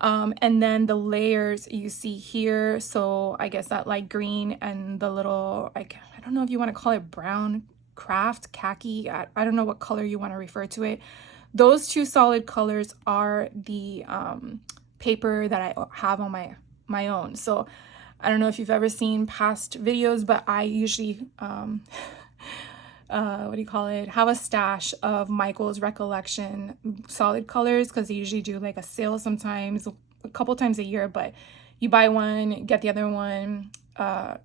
And then the layers you see here, so I guess that light green and the little, like, I don't know if you want to call it brown, craft, khaki, I don't know what color you want to refer to it. Those two solid colors are the paper that I have on my own. So I don't know if you've ever seen past videos, but I usually have a stash of Michael's Recollection solid colors, because they usually do like a sale sometimes, a couple times a year, but you buy one, get the other one. I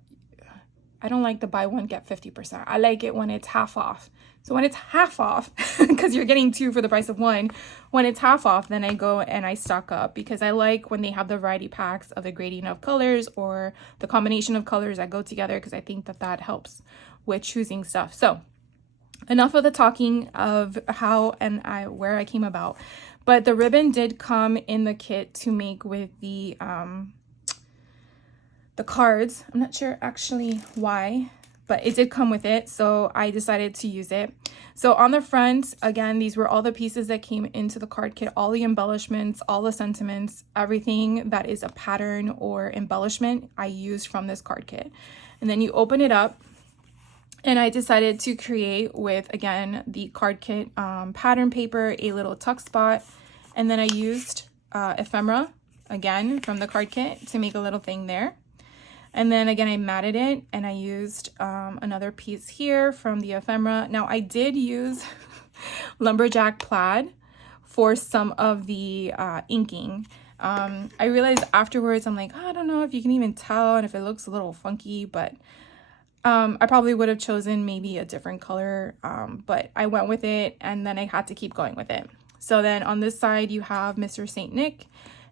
don't like the buy one, get 50%. I like it when it's half off. So when it's half off, because you're getting two for the price of one, when it's half off, then I go and I stock up, because I like when they have the variety packs of the gradient of colors or the combination of colors that go together, because I think that helps with choosing stuff. So enough of the talking of how and where I came about, but the ribbon did come in the kit to make with the cards. I'm not sure actually why, but it did come with it, so I decided to use it. So on the front, again, these were all the pieces that came into the card kit, all the embellishments, all the sentiments, everything that is a pattern or embellishment I used from this card kit. And then you open it up, And I decided to create with, again, the card kit pattern paper, a little tuck spot. And then I used ephemera, again, from the card kit to make a little thing there. And then again, I matted it and I used another piece here from the ephemera. Now I did use lumberjack plaid for some of the inking. I realized afterwards, I'm like, oh, I don't know if you can even tell and if it looks a little funky, but I probably would have chosen maybe a different color, but I went with it and then I had to keep going with it. So then on this side, you have Mr. Saint Nick.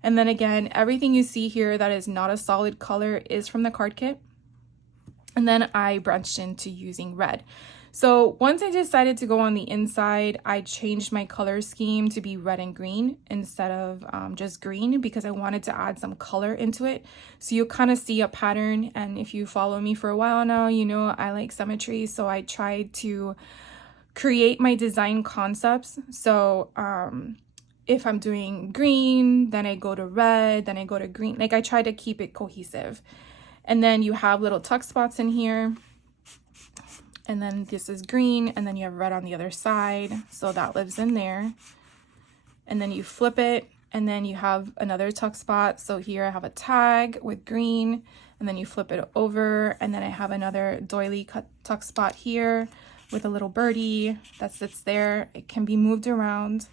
And then again, everything you see here that is not a solid color is from the card kit. And then I branched into using red. So once I decided to go on the inside, I changed my color scheme to be red and green instead of just green, because I wanted to add some color into it. So you kind of see a pattern. And if you follow me for a while now, you know I like symmetry. So I tried to create my design concepts. So if I'm doing green, then I go to red, then I go to green. Like I try to keep it cohesive. And then you have little tuck spots in here. And then this is green, and then you have red on the other side. So that lives in there. And then you flip it, and then you have another tuck spot. So here I have a tag with green, and then you flip it over, and then I have another doily cut tuck spot here with a little birdie that sits there. It can be moved around.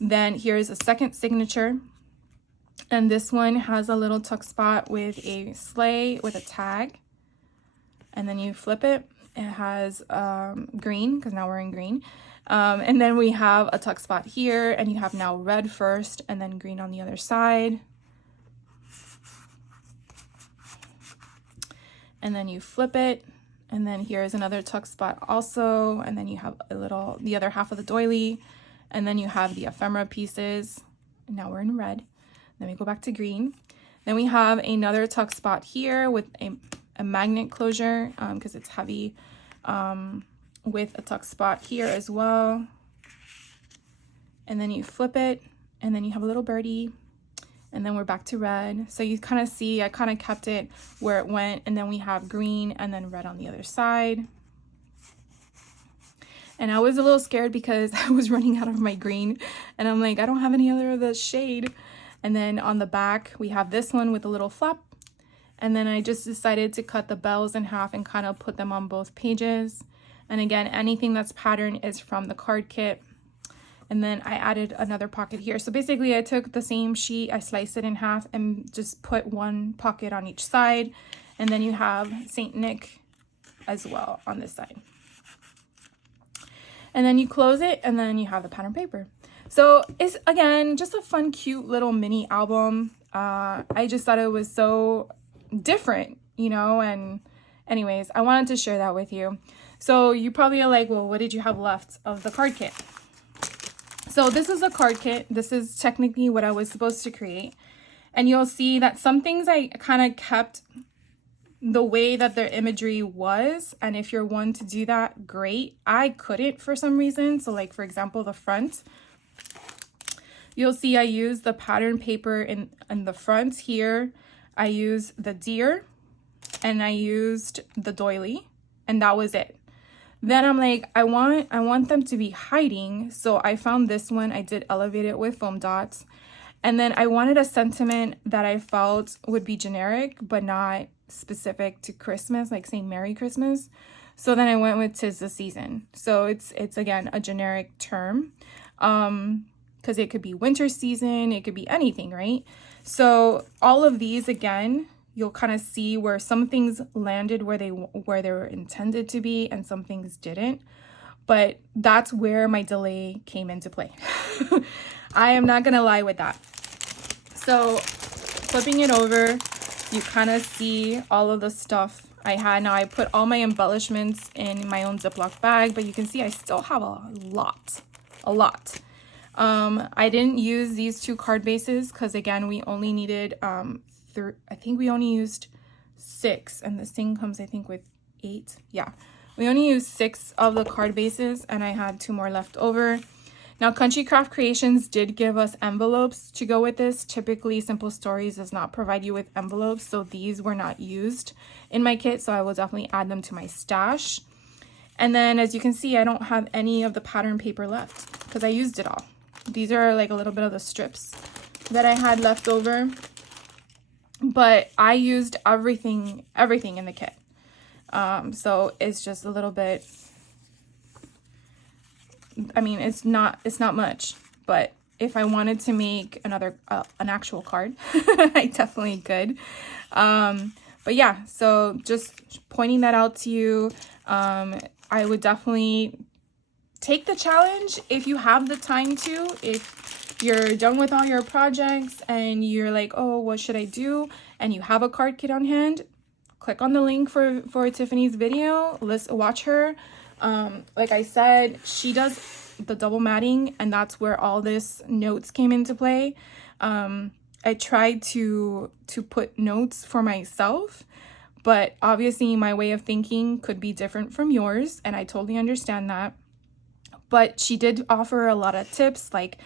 Then here's a second signature, and this one has a little tuck spot with a sleigh with a tag, and then you flip it. It has green, because now we're in green, and then we have a tuck spot here, and you have now red first and then green on the other side, and then you flip it, and then here's another tuck spot also, and then you have the other half of the doily. And then you have the ephemera pieces. And now we're in red. Then we go back to green. Then we have another tuck spot here with a magnet closure, because it's heavy, with a tuck spot here as well. And then you flip it, and then you have a little birdie. And then we're back to red. So you kind of see, I kind of kept it where it went. And then we have green and then red on the other side. And I was a little scared because I was running out of my green, and I'm like, I don't have any other of the shade. And then on the back, we have this one with a little flap. And then I just decided to cut the bells in half and kind of put them on both pages. And again, anything that's pattern is from the card kit. And then I added another pocket here. So basically I took the same sheet, I sliced it in half and just put one pocket on each side. And then you have Saint Nick as well on this side. And then you close it, and then you have the pattern paper. So it's, again, just a fun, cute little mini album. I just thought it was so different, you know, and anyways, I wanted to share that with you. So you probably are like, well, what did you have left of the card kit? So this is a card kit. This is technically what I was supposed to create. And you'll see that some things I kind of kept the way that their imagery was, and if you're one to do that, great. I couldn't for some reason. So like, for example, the front, you'll see I use the pattern paper in the front here. I used the deer and I used the doily, and that was it. Then I'm like, I want them to be hiding, so I found this one. I did elevate it with foam dots, and then I wanted a sentiment that I felt would be generic but not specific to Christmas, like saying Merry Christmas. So then I went with 'Tis the Season. So it's again a generic term, because it could be winter season, it could be anything, right? So all of these, again, you'll kind of see where some things landed where they were intended to be and some things didn't. But that's where my delay came into play. I am not gonna lie with that. So flipping it over, you kind of see all of the stuff I had. Now I put all my embellishments in my own Ziploc bag, but you can see I still have a lot. I didn't use these two card bases because, again, we only needed I think we only used 6, and this thing comes, I think, with 8. Yeah, we only used 6 of the card bases, and I had 2 more left over. Now, Country Craft Creations did give us envelopes to go with this. Typically, Simple Stories does not provide you with envelopes, so these were not used in my kit, so I will definitely add them to my stash. And then as you can see, I don't have any of the pattern paper left because I used it all. These are like a little bit of the strips that I had left over, but I used everything in the kit. So it's just a little bit, I mean, it's not much, but if I wanted to make another, an actual card, I definitely could. But yeah, so just pointing that out to you. I would definitely take the challenge if you have the time to. If you're done with all your projects and you're like, oh, what should I do? And you have a card kit on hand, click on the link for Tiffany's video. Let's watch her. Like I said, she does the double matting, and that's where all this notes came into play. I tried to put notes for myself, but obviously my way of thinking could be different from yours, and I totally understand that. But she did offer a lot of tips, like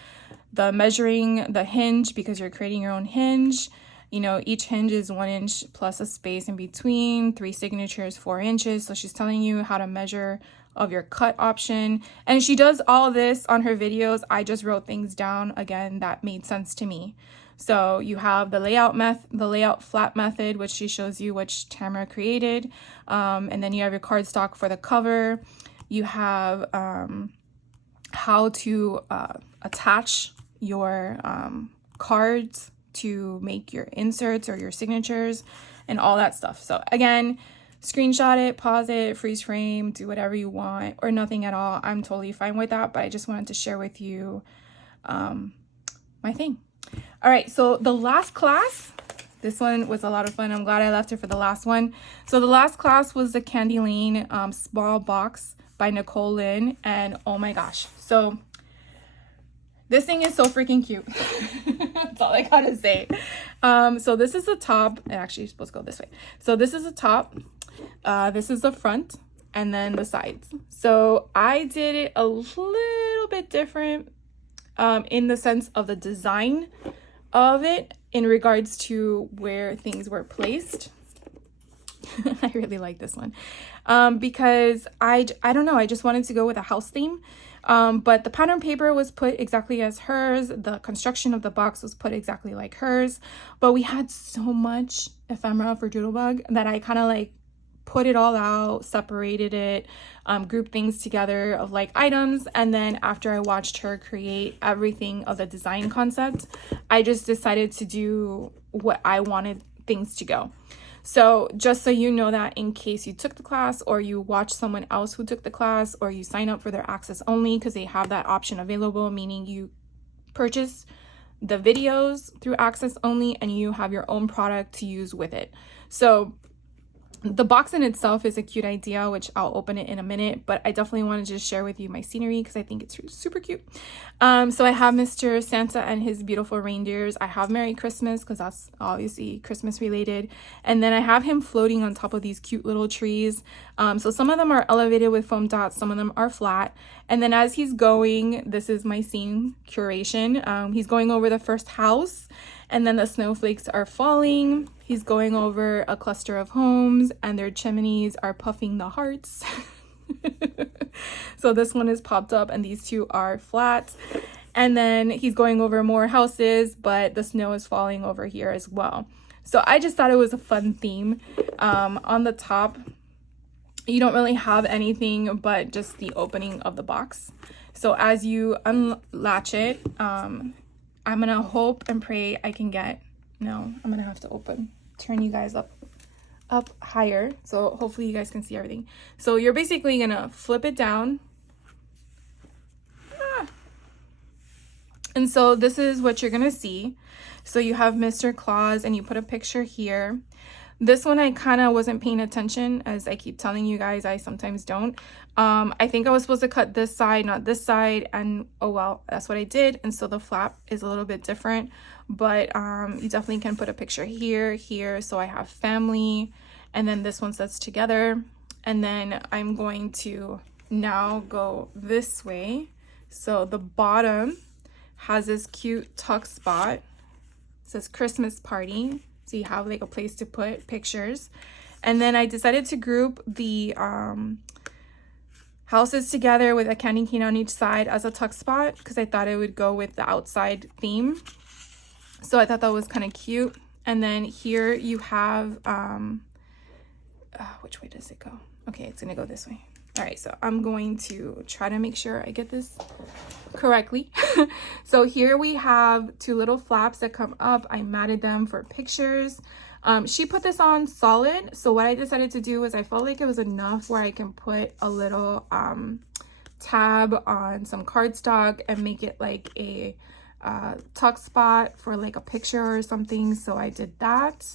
the measuring the hinge, because you're creating your own hinge. You know, each hinge is 1 inch plus a space in between, 3 signatures, 4 inches. So she's telling you how to measure of your cut option. And she does all this on her videos. I just wrote things down again that made sense to me. So you have the layout flat method, which she shows you, which Tamara created. And then you have your cardstock for the cover. You have how to attach your cards to make your inserts or your signatures and all that stuff. So again, screenshot it, pause it, freeze frame, do whatever you want, or nothing at all. I'm totally fine with that, but I just wanted to share with you my thing. All right, so the last class, this one was a lot of fun. I'm glad I left it for the last one. So the last class was the Candy Lane Small Box by Nicole Lynn, and oh my gosh, so this thing is so freaking cute. That's all I gotta say. So this is the top. Actually, you're supposed to go this way. So this is the top. This is the front, and then the sides. So I did it a little bit different in the sense of the design of it in regards to where things were placed. I really like this one because I don't know, I just wanted to go with a house theme. But the pattern paper was put exactly as hers. The construction of the box was put exactly like hers. But we had so much ephemera for Doodlebug that I kind of like put it all out, separated it, grouped things together of like items. And then after I watched her create everything of the design concept, I just decided to do what I wanted things to go. So just so you know that in case you took the class or you watch someone else who took the class or you sign up for their access only, because they have that option available, meaning you purchase the videos through access only and you have your own product to use with it. So the box in itself is a cute idea, which I'll open it in a minute, but I definitely want to just share with you my scenery because I think it's super cute. So I have Mr. Santa and his beautiful reindeers. I have Merry Christmas because that's obviously Christmas related. And then I have him floating on top of these cute little trees. So some of them are elevated with foam dots, some of them are flat. And then as he's going, this is my scene curation. He's going over the first house, and then the snowflakes are falling. He's going over a cluster of homes and their chimneys are puffing the hearts. So this one is popped up and these two are flat. And then he's going over more houses, but the snow is falling over here as well. So I just thought it was a fun theme. On the top, you don't really have anything but just the opening of the box. So as you unlatch it, I'm gonna hope and pray I can get, no, I'm gonna have to turn you guys up higher. So hopefully you guys can see everything. So you're basically gonna flip it down. And so this is what you're gonna see. So you have Mr. Claus and you put a picture here. This one I kind of wasn't paying attention, as I keep telling you guys, I sometimes don't. I think I was supposed to cut this side, not this side, and oh well, that's what I did. And so the flap is a little bit different, but you definitely can put a picture here. So I have family, and then this one sets together. And then I'm going to now go this way. So the bottom has this cute tuck spot. It says Christmas party. So you have like a place to put pictures. And then I decided to group the houses together with a candy cane on each side as a tuck spot because I thought it would go with the outside theme. So I thought that was kind of cute. And then here you have, which way does it go? Okay, it's gonna go this way. All right, so I'm going to try to make sure I get this correctly. So here we have two little flaps that come up. I matted them for pictures. She put this on solid. So what I decided to do was I felt like it was enough where I can put a little tab on some cardstock and make it like a tuck spot for like a picture or something. So I did that.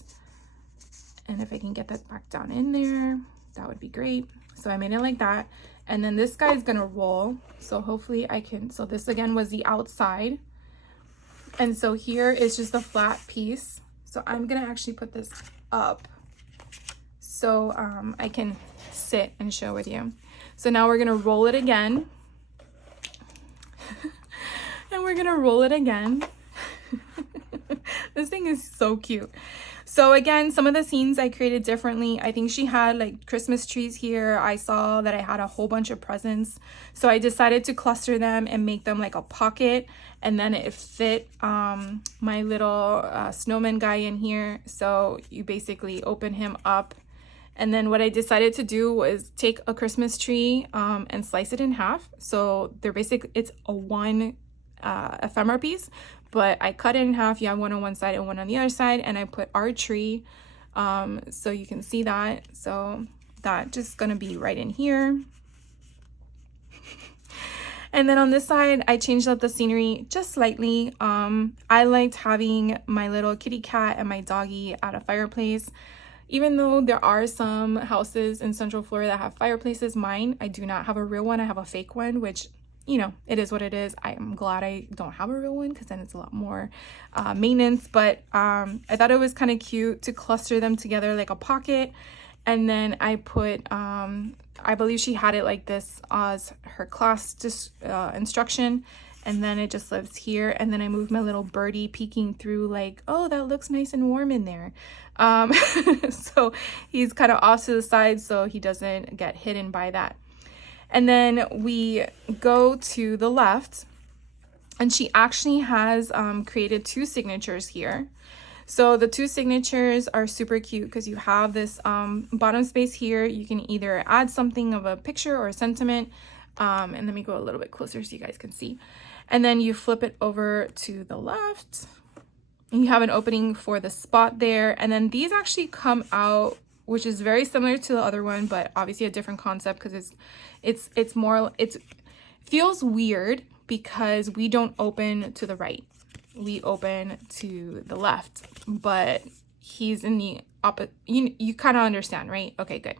And if I can get that back down in there, that would be great. So I made it like that. And then this guy is gonna roll. So hopefully I can, so this again was the outside. And so here is just a flat piece. So I'm gonna actually put this up so I can sit and show with you. So now we're gonna roll it again. And we're gonna roll it again. This thing is so cute. So again, some of the scenes I created differently. I think she had like Christmas trees here. I saw that I had a whole bunch of presents. So I decided to cluster them and make them like a pocket. And then it fit my little snowman guy in here. So you basically open him up. And then what I decided to do was take a Christmas tree and slice it in half. So they're basically, it's a one ephemera piece. But I cut it in half. You have one on one side and one on the other side. And I put our tree. So you can see that. So that just gonna be right in here. And then on this side, I changed up the scenery just slightly. I liked having my little kitty cat and my doggy at a fireplace. Even though there are some houses in Central Florida that have fireplaces, mine, I do not have a real one. I have a fake one, which, you know, it is what it is. I am glad I don't have a real one because then it's a lot more maintenance. But I thought it was kind of cute to cluster them together like a pocket. And then I put, I believe she had it like this as her class instruction. And then it just lives here. And then I moved my little birdie peeking through like, oh, that looks nice and warm in there. So he's kind of off to the side so he doesn't get hidden by that. And then we go to the left, and she actually has created two signatures here. So the two signatures are super cute because you have this bottom space here. You can either add something of a picture or a sentiment. And let me go a little bit closer so you guys can see. And then you flip it over to the left, and you have an opening for the spot there. And then these actually come out, which is very similar to the other one, but obviously a different concept because it's more, it feels weird because we don't open to the right. We open to the left, but he's in the opposite. You kind of understand, right? Okay, good.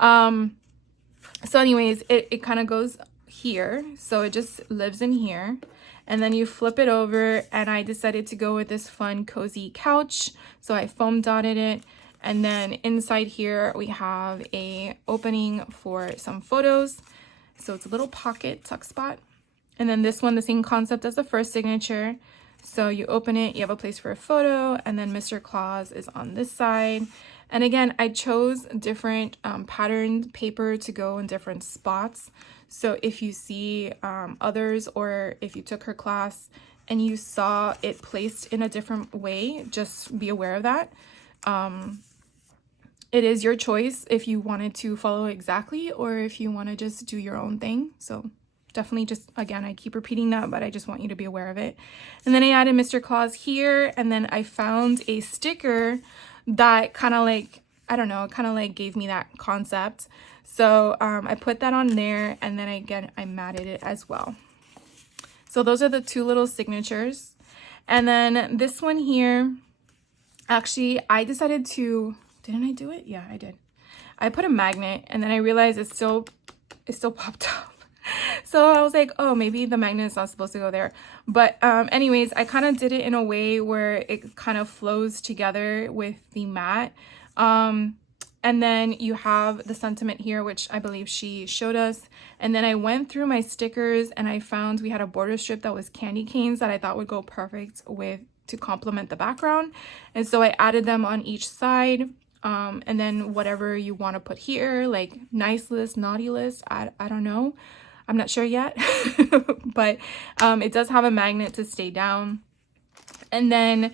So anyways, it kind of goes here. So it just lives in here. And then you flip it over, and I decided to go with this fun cozy couch. So I foam dotted it. And then inside here, we have a opening for some photos. So it's a little pocket tuck spot. And then this one, the same concept as the first signature. So you open it, you have a place for a photo, and then Mr. Claus is on this side. And again, I chose different patterned paper to go in different spots. So if you see others, or if you took her class and you saw it placed in a different way, just be aware of that. It is your choice if you wanted to follow exactly or if you want to just do your own thing. So definitely just, again, I keep repeating that, but I just want you to be aware of it. And then I added Mr. Claus here, and then I found a sticker that kind of like, I don't know, kind of like gave me that concept. So I put that on there, and then again, I matted it as well. So those are the two little signatures. And then this one here, actually, I decided to, didn't I do it? Yeah, I did. I put a magnet, and then I realized it still popped up. So I was like, oh, maybe the magnet is not supposed to go there. But anyways, I kind of did it in a way where it kind of flows together with the mat. And then you have the sentiment here, which I believe she showed us. And then I went through my stickers, and I found we had a border strip that was candy canes that I thought would go perfect with to complement the background. And so I added them on each side. And then whatever you want to put here, like nice list, naughty list, I don't know. I'm not sure yet. But it does have a magnet to stay down. And then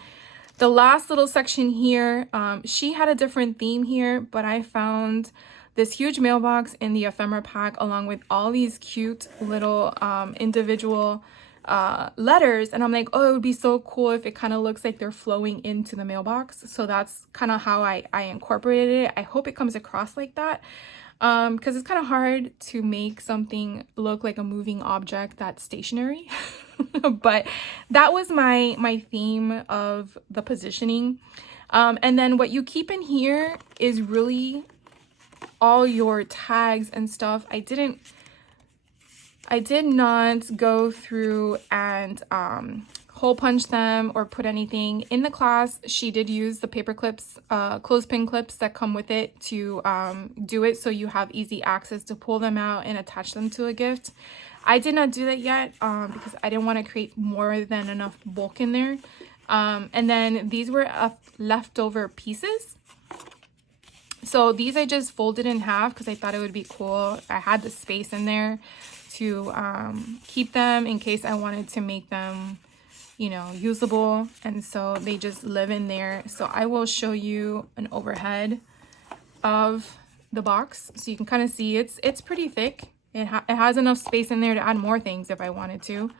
the last little section here, she had a different theme here, but I found this huge mailbox in the ephemera pack along with all these cute little individual letters, and I'm like, oh, it would be so cool if it kind of looks like they're flowing into the mailbox. So that's kind of how I incorporated it. I hope it comes across like that, because it's kind of hard to make something look like a moving object that's stationary. But that was my theme of the positioning. And then what you keep in here is really all your tags and stuff. I did not go through and hole punch them or put anything. In the class, she did use the paper clips, clothespin clips that come with it to do it, so you have easy access to pull them out and attach them to a gift. I did not do that yet because I didn't want to create more than enough bulk in there. And then these were leftover pieces. So these I just folded in half because I thought it would be cool. I had the space in there to keep them in case I wanted to make them, you know, usable. And so they just live in there. So I will show you an overhead of the box so you can kind of see it's pretty thick. It has enough space in there to add more things if I wanted to.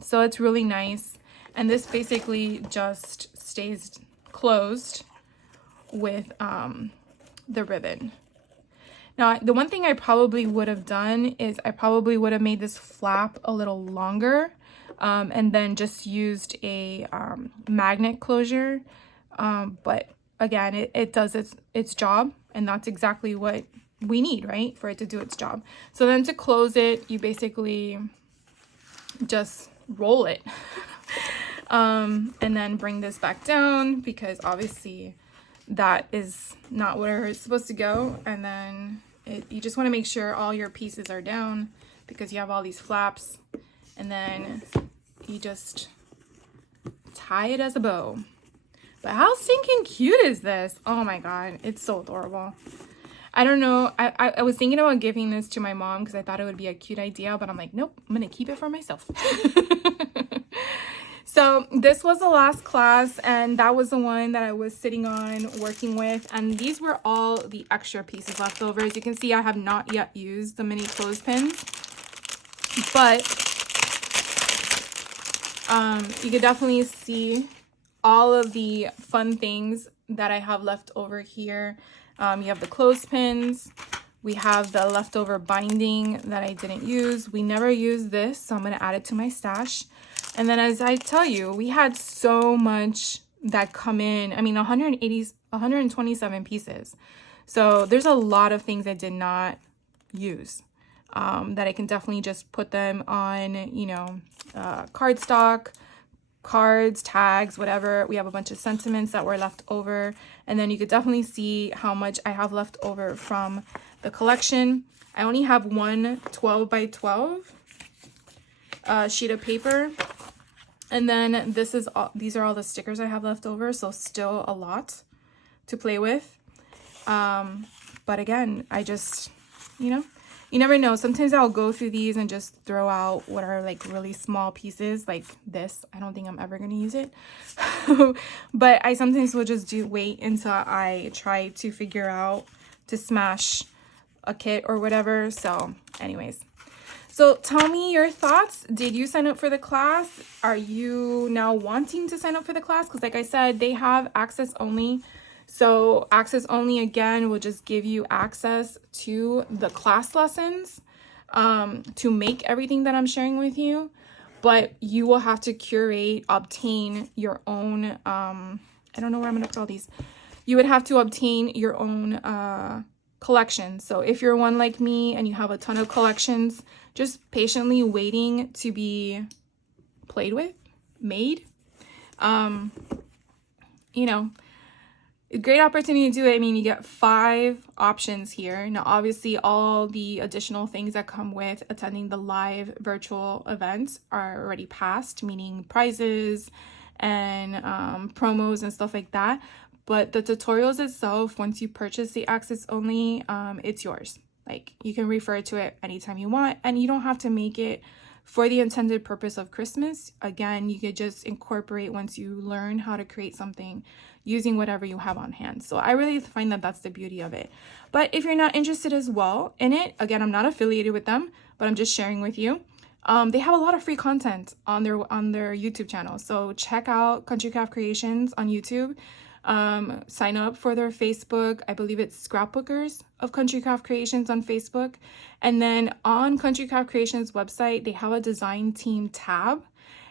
So it's really nice. And this basically just stays closed with the ribbon. Now, the one thing I probably would have done is I probably would have made this flap a little longer and then just used a magnet closure. But again, it does its job, and that's exactly what we need, right, for it to do its job. So then to close it, you basically just roll it and then bring this back down, because obviously that is not where it's supposed to go. And then you just want to make sure all your pieces are down because you have all these flaps, and then you just tie it as a bow. But how stinking cute is this? Oh my god, it's so adorable. I don't know, I was thinking about giving this to my mom because I thought it would be a cute idea, but I'm like, nope, I'm gonna keep it for myself. So this was the last class, and that was the one that I was sitting on working with, and these were all the extra pieces left over. As you can see, I have not yet used the mini clothespins, but you can definitely see all of the fun things that I have left over here. You have the clothespins, we have the leftover binding that I didn't use. We never used this, so I'm going to add it to my stash. And then, as I tell you, we had so much that come in. I mean, 127 pieces. So there's a lot of things I did not use that I can definitely just put them on, you know, cardstock, cards, tags, whatever. We have a bunch of sentiments that were left over. And then you could definitely see how much I have left over from the collection. I only have one 12 by 12 sheet of paper. And then these are all the stickers I have left over, so still a lot to play with. But again, I just, you know, you never know. Sometimes I'll go through these and just throw out what are like really small pieces like this. I don't think I'm ever going to use it. But I sometimes will just wait until I try to figure out to smash a kit or whatever. So anyways. So tell me your thoughts. Did you sign up for the class? Are you now wanting to sign up for the class? Because like I said, they have access only. So access only, again, will just give you access to the class lessons to make everything that I'm sharing with you. But you will have to curate, obtain your own, I don't know where I'm going to put all these. You would have to obtain your own collection. So if you're one like me and you have a ton of collections, just patiently waiting to be played with, made, you know, a great opportunity to do it. I mean, you get 5 options here. Now, obviously, all the additional things that come with attending the live virtual events are already passed, meaning prizes and promos and stuff like that. but the tutorials itself, once you purchase the access only, it's yours. Like, you can refer to it anytime you want, and you don't have to make it for the intended purpose of Christmas. Again, you could just incorporate once you learn how to create something using whatever you have on hand. So I really find that that's the beauty of it. But if you're not interested as well in it, again, I'm not affiliated with them, but I'm just sharing with you. They have a lot of free content on their YouTube channel. So check out Country Craft Creations on YouTube. Sign up for their Facebook. I believe it's Scrapbookers of Country Craft Creations on Facebook. And then on Country Craft Creations website, they have a design team tab.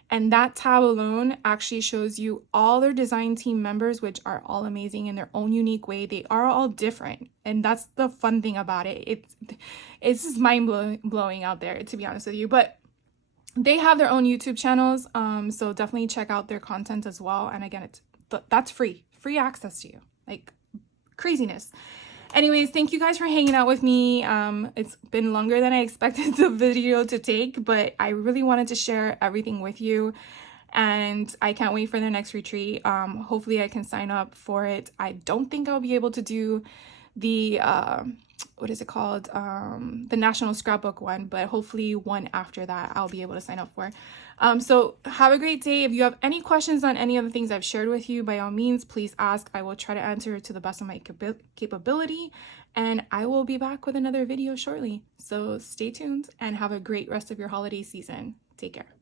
And that tab alone actually shows you all their design team members, which are all amazing in their own unique way. They are all different. And that's the fun thing about it. It's just mind-blowing out there, to be honest with you. But they have their own YouTube channels. So definitely check out their content as well. And again, that's free access to you, like craziness. Anyways, thank you guys for hanging out with me. It's been longer than I expected the video to take, but I really wanted to share everything with you, and I can't wait for the next retreat. Hopefully I can sign up for it. I don't think I'll be able to do the what is it called, the National Scrapbook one, but hopefully one after that I'll be able to sign up for. So have a great day. If you have any questions on any of the things I've shared with you, by all means, please ask. I will try to answer to the best of my capability, and I will be back with another video shortly. So stay tuned and have a great rest of your holiday season. Take care.